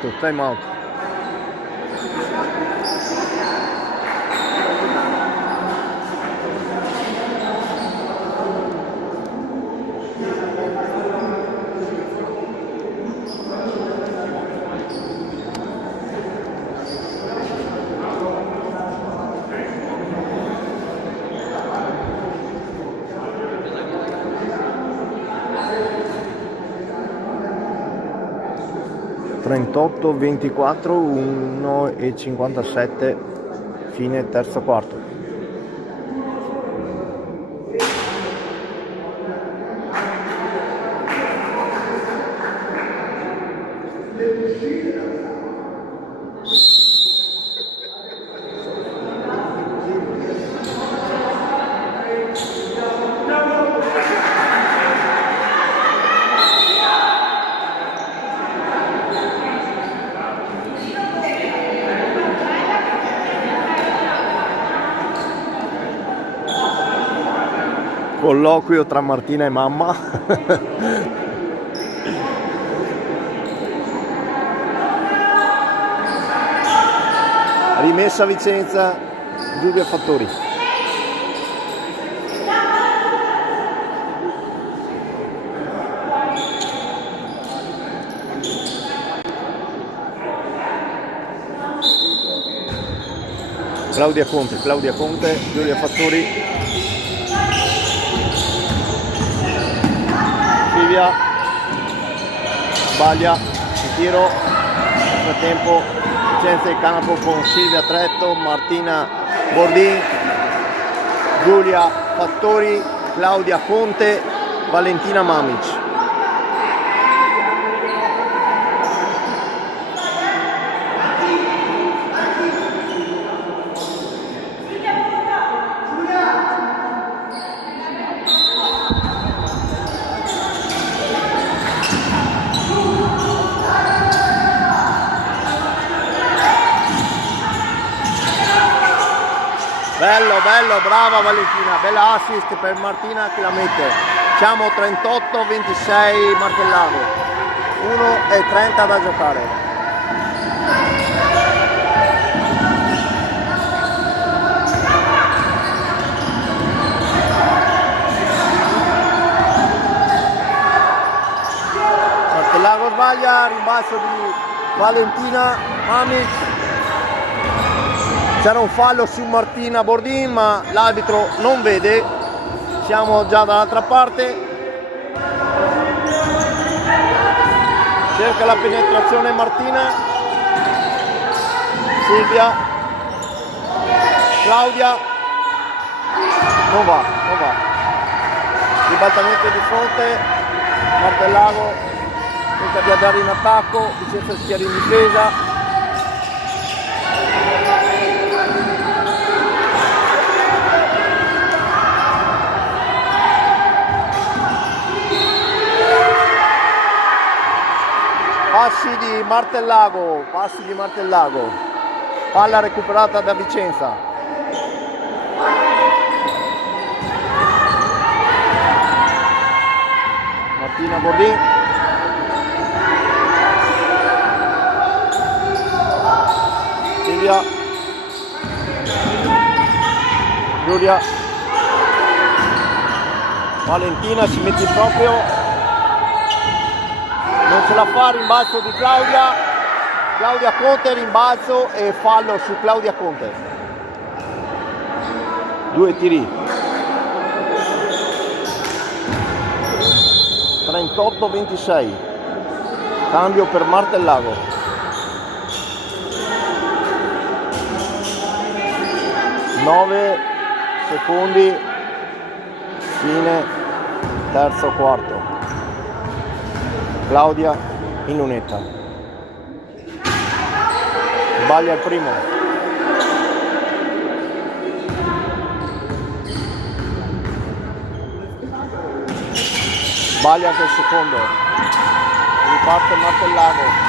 (38, 24, 1:57) fine terzo quarto. Colloquio tra Martina e mamma. Rimessa Vicenza, Giulia Fattori. Claudia Conte, Giulia Fattori. Silvia sbaglia il tiro, nel frattempo Vicenza e Canapo con Silvia Tretto, Martina Bordin, Giulia Fattori, Claudia Conte, Valentina Mamic. Bello, brava Valentina, bella assist per Martina che la mette. Siamo 38-26 Martellago, 1:30 da giocare. Martellago sbaglia, rimbalzo di Valentina Mamic. C'era un fallo su Martina Bordin, ma l'arbitro non vede. Siamo già dall'altra parte. Cerca la penetrazione Martina. Silvia. Claudia. Non va. Ribaltamento di fronte. Martellago tenta di andare in attacco. Vicenza si chiede in difesa. Passi di Martellago, palla recuperata da Vicenza. Martina Bordin. Silvia. Giulia. Valentina si mette in proprio. Non ce la fa, rimbalzo di Claudia Conte, rimbalzo e fallo su Claudia Conte. 2 tiri. 38-26. Cambio per Martellago. Nove secondi, fine terzo quarto. Claudia in lunetta, sbaglia il primo, sbaglia anche il secondo, riparte Martellago.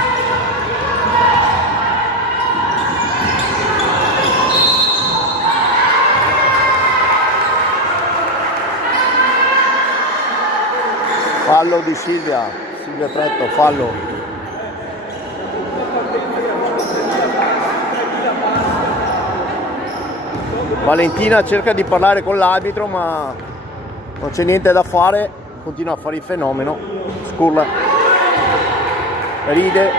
Fallo di Silvia Tretto, fallo. Valentina cerca di parlare con l'arbitro, ma non c'è niente da fare, continua a fare il fenomeno, sculla, ride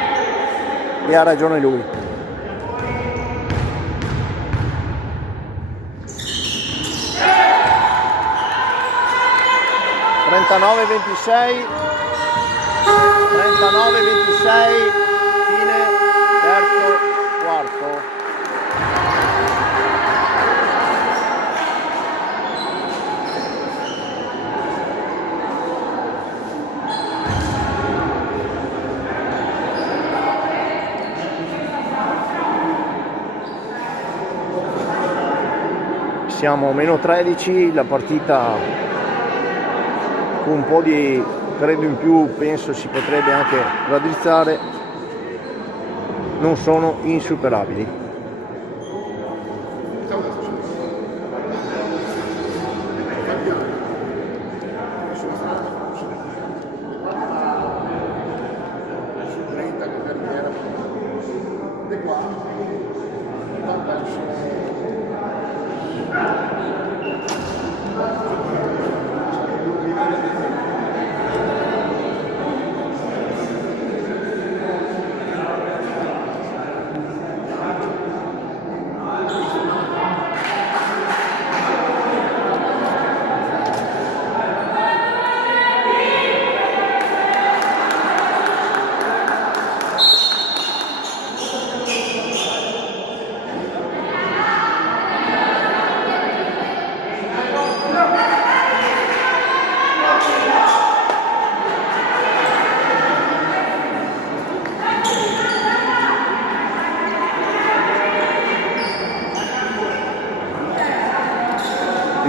e ha ragione lui. (39-26) 39-26, fine terzo quarto. Siamo meno 13, la partita con un po' di credo in più, penso si potrebbe anche raddrizzare, non sono insuperabili.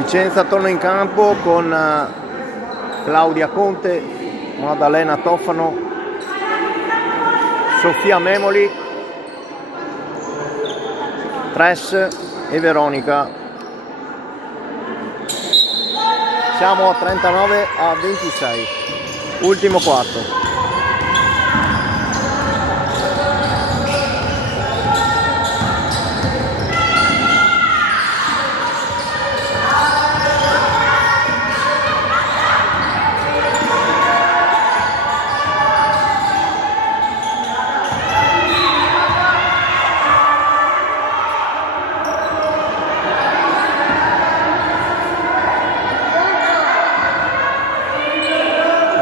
Vicenza torna in campo con Claudia Conte, Maddalena Tofano, Sofia Memoli, Tres e Veronica. Siamo a 39-26, ultimo quarto.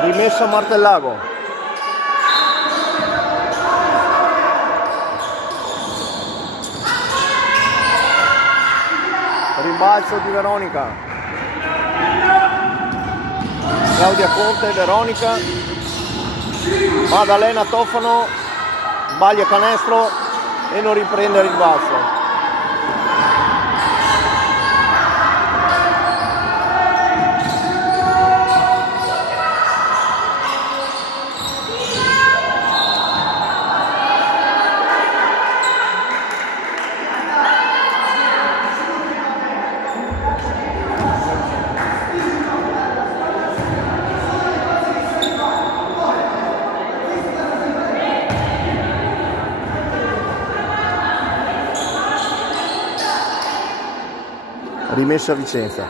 Rimessa Martellago. Rimbalzo di Veronica. Claudia Conte, Veronica. Maddalena Tofano, sbaglia canestro e non riprende il rimbalzo. Rimessa a Vicenza.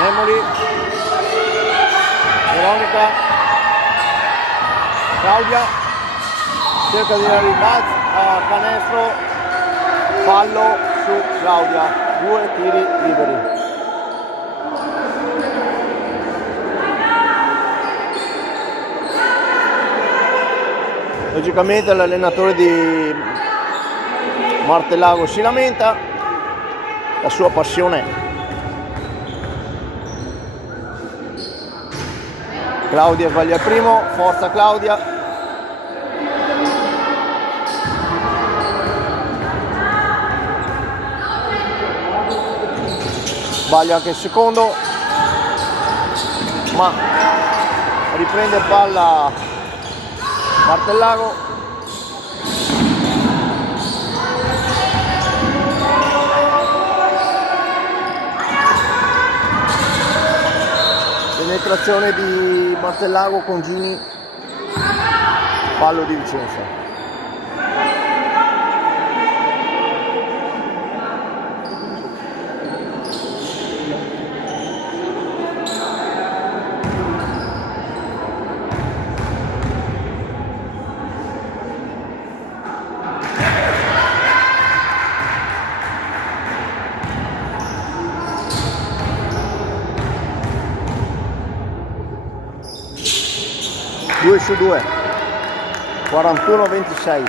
Memoli, Veronica, Claudia cerca di dare il rimbalzo a canestro, fallo su Claudia, 2 tiri liberi. Logicamente l'allenatore di Martellago si lamenta, la sua passione. Claudia sbaglia il primo, forza Claudia. Sbaglia anche il secondo, ma riprende palla Martellago. Penetrazione di Martellago con Gini, fallo di Vicenza. Due su 2, 41-26.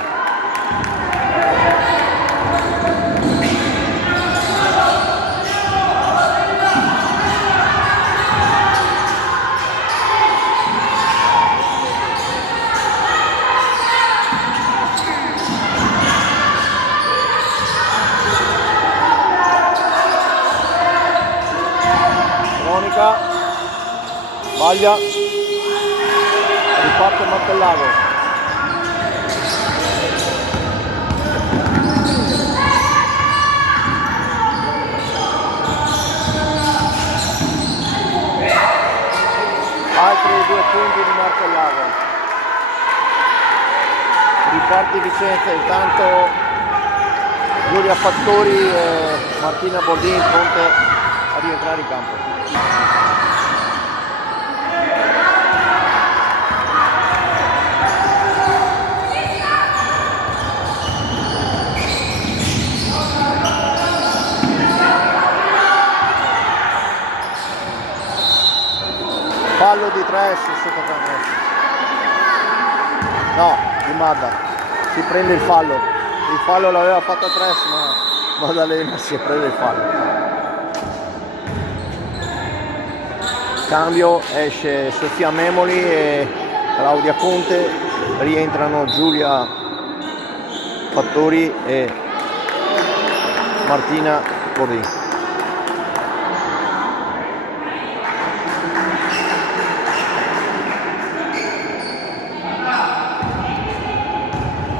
Veronica, sbaglia. Riparte Martellago. Altri 2 punti di Martellago. Riparte Vicenza, intanto Giulia Fattori e Martina Bordini pronte a rientrare in campo. Fallo di Tres sotto canestro. No, di Madda. Si prende il fallo. Il fallo l'aveva fatto Tres, ma Maddalena si prende il fallo. Cambio, esce Sofia Memoli e Claudia Conte, rientrano Giulia Fattori e Martina Borri.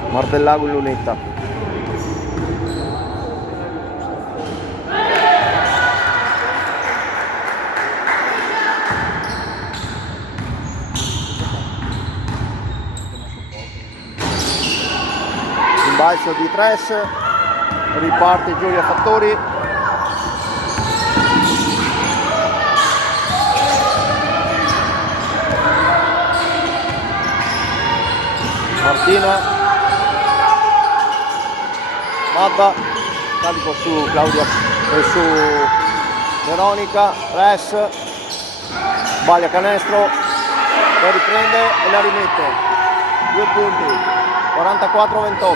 Martellago e Lunetta. Balzo di Tres, riparte Giulia Fattori, Martina, Mabba, carico su Claudia e su Veronica, Tres, sbaglia canestro, lo riprende e la rimette, 2 punti. 44-28,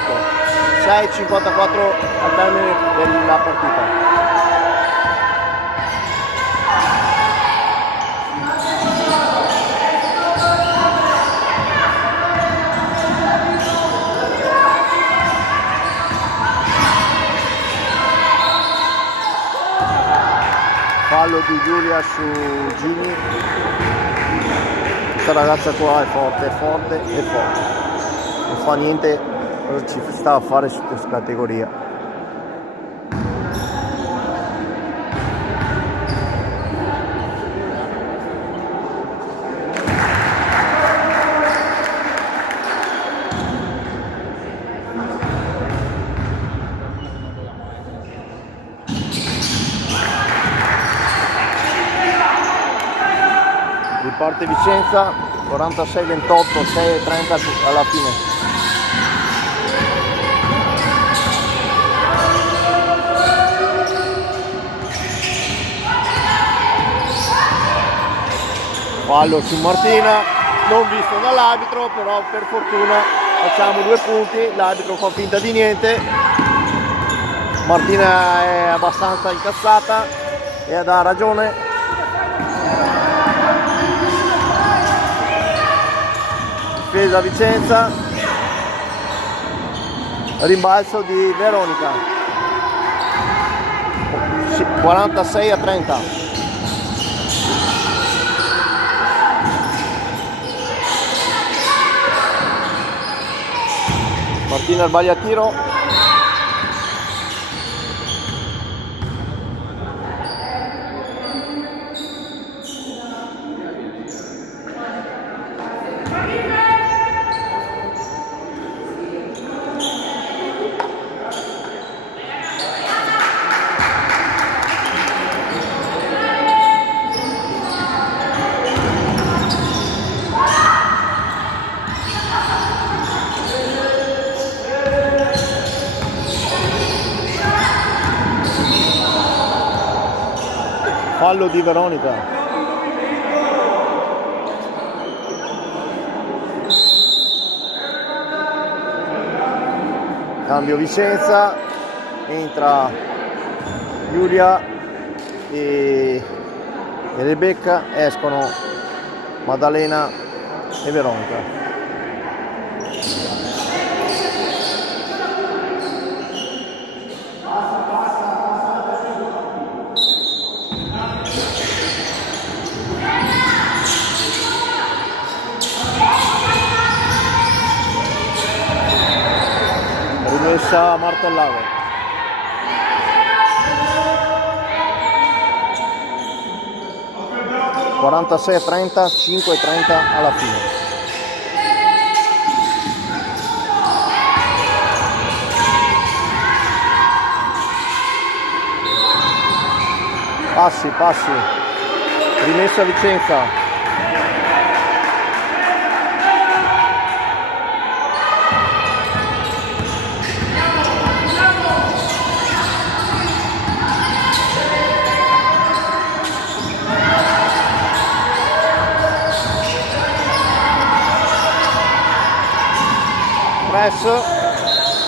6-54 al termine della partita. Fallo di Giulia su Gini. Questa ragazza qua è forte, è forte, è forte. Non fa niente, cosa ci sta a fare su questa categoria. Riparte Vicenza, 46-28, 6-30 alla fine. Fallo su Martina, non visto dall'arbitro, però per fortuna facciamo 2 punti, l'arbitro fa finta di niente. Martina è abbastanza incazzata e ha ragione. Difesa Vicenza, rimbalzo di Veronica, 46-30. Martina sbaglia tiro. Fallo di Veronica. Cambio Vicenza, entra Giulia e Rebecca, escono Maddalena e Veronica. Rimessa Martellago. (46-30, 5-30 alla fine). Passi. Rimessa Vicenza.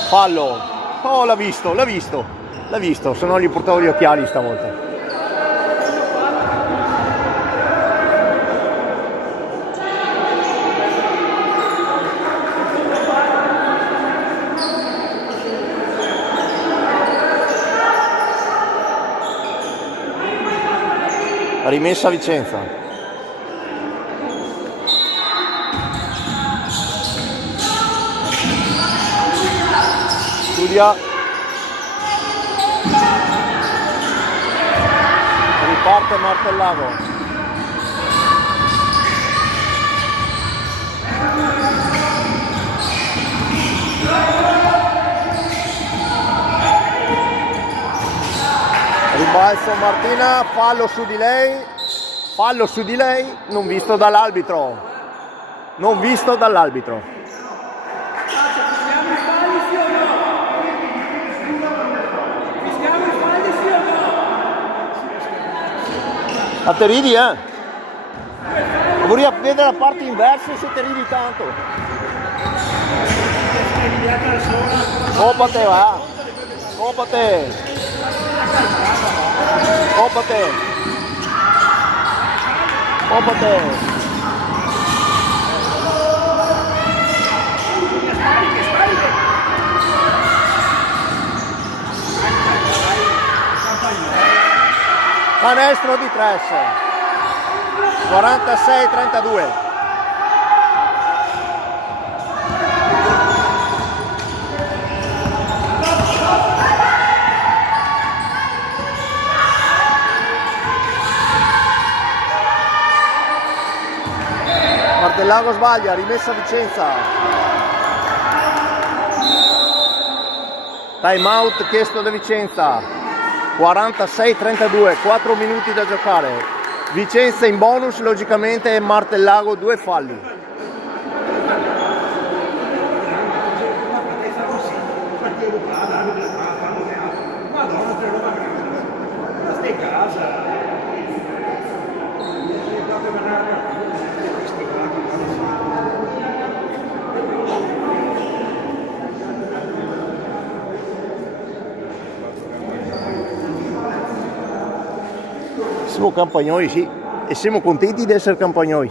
Fallo. Oh, l'ha visto, se no gli portavo gli occhiali stavolta. rimessa Vicenza. Giulia, riparte Martellago. Ribalzo Martina, fallo su di lei, non visto dall'arbitro, Fischiamo i falli sì o no? Fischiamo i falli sì o no? A te ridi, vorrei vedere la parte inversa se te ridi tanto. Copate, va, copate. Canestro di Tres, 46-32. Martellago sbaglia, rimessa Vicenza. Time out chiesto da Vicenza. 46-32, 4 minuti da giocare. Vicenza in bonus, logicamente, e Martellago 2 falli. Siamo campagnoli, sì, e siamo contenti di essere campagnoli.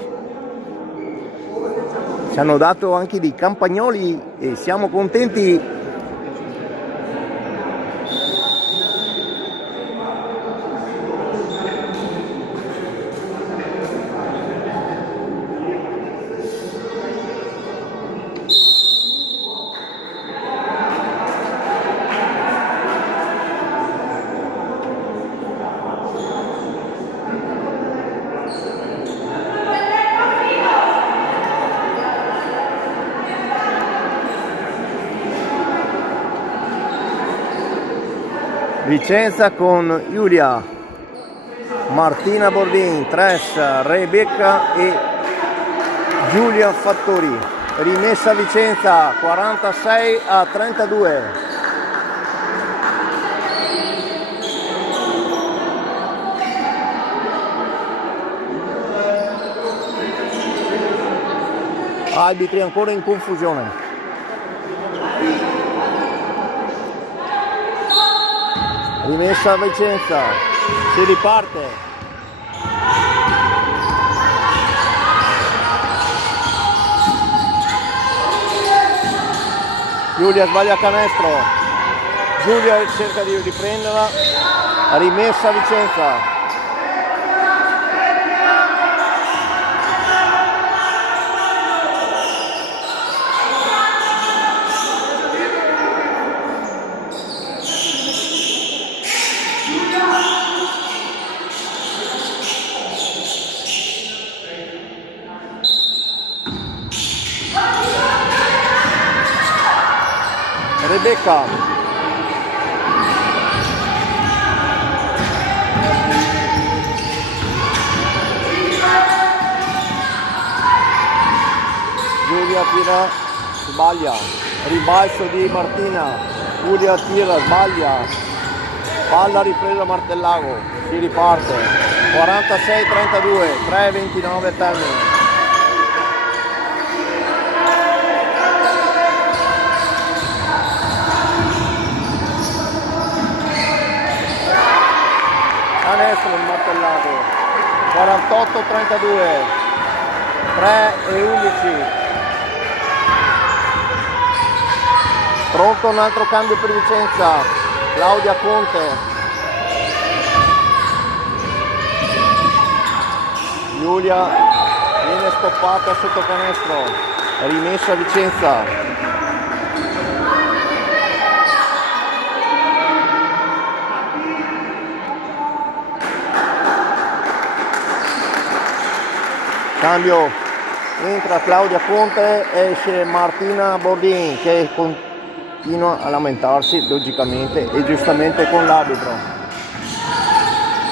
Ci hanno dato anche dei campagnoli e siamo contenti. Vicenza con Giulia, Martina Bordin, Tres, Rebecca e Giulia Fattori. Rimessa Vicenza 46-32. Arbitri ancora in confusione. Rimessa a Vicenza, si riparte. Giulia sbaglia canestro, Giulia cerca di riprenderla, rimessa a Vicenza. Rebecca, Giulia tira, sbaglia, ribalzo di Martina, Giulia tira, sbaglia, palla ripresa Martellago, si riparte, 46-32, 3-29 al termine. Canestro il Martellago, 48-32, 3-11. Pronto un altro cambio per Vicenza, Claudia Conte. Giulia viene stoppata sotto canestro, rimessa Vicenza. Cambio, entra Claudia Conte, esce Martina Bordin che continua a lamentarsi logicamente e giustamente con l'arbitro.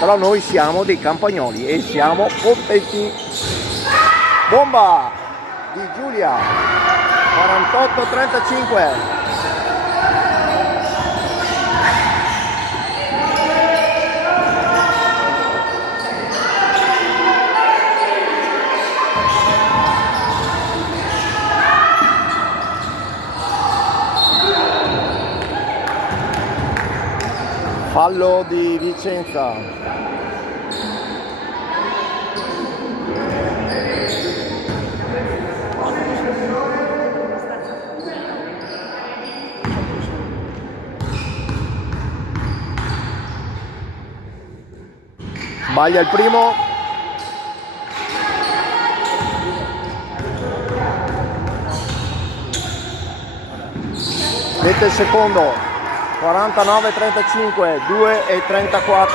Però noi siamo dei campagnoli e siamo contenti. Bomba di Giulia, 48-35. Fallo di Vicenza. Sbaglia il primo. Mette il secondo. 49-35, 2-34.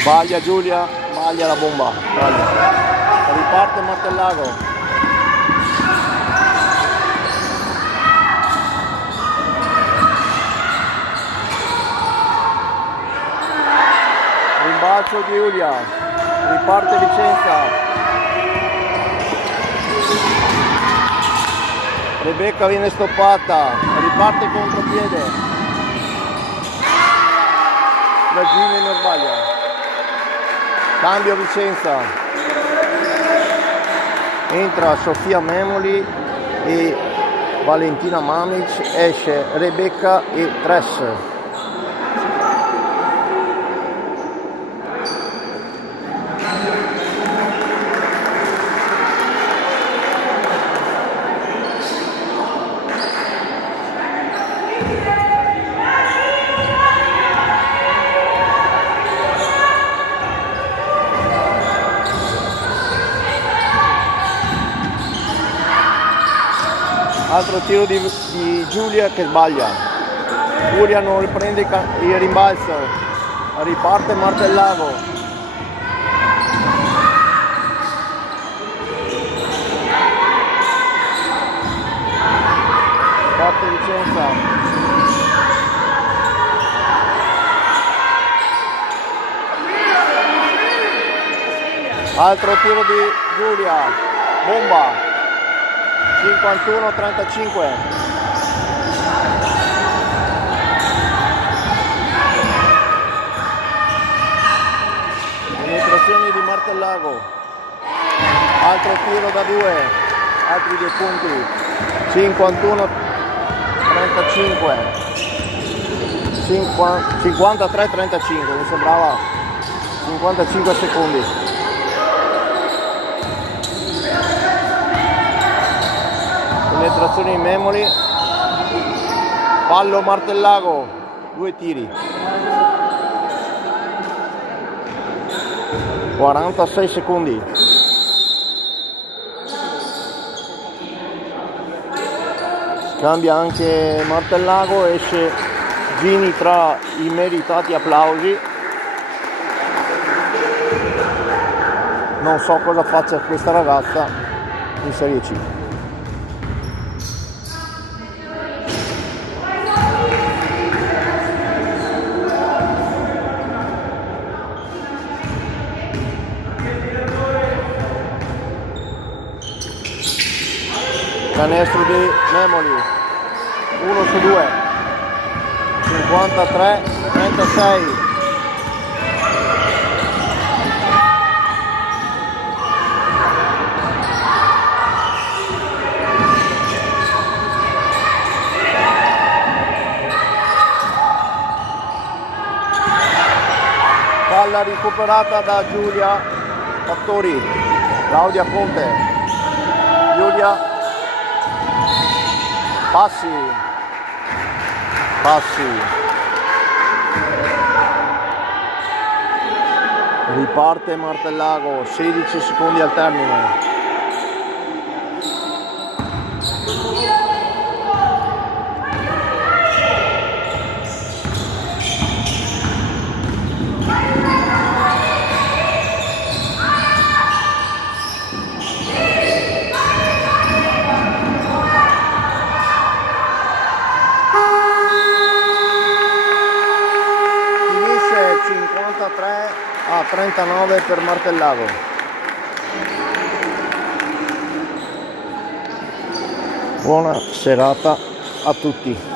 Sbaglia Giulia, sbaglia la bomba, sbaglia. Riparte Martellago. Rimbalzo Giulia, riparte Vicenza. Rebecca viene stoppata, riparte contropiede. La Gini non sbaglia. Cambio Vicenza, entra Sofia Memoli e Valentina Mamic, esce Rebecca e Tress. Altro tiro di Giulia che sbaglia. Giulia non riprende il rimbalzo. Riparte Martellago. Parte Vicenza. Altro tiro di Giulia. Bomba. 51-35. Penetrazioni di Martellago. Altro tiro da 2, altri 2 punti. 51-35. 53-35, mi sembrava 55 secondi. Penetrazione in Memoli, fallo Martellago, 2 tiri, 46 secondi. Cambia anche Martellago, esce Gini tra i meritati applausi. Non so cosa faccia questa ragazza in Serie C. Canestro di Memoli, 1 su 2, 53-36. Palla recuperata da Giulia Fattori, Claudia Conte. via. Passi. Riparte Martellago, 16 secondi al termine. Finisce 53-39 per Martellago. Buona serata a tutti.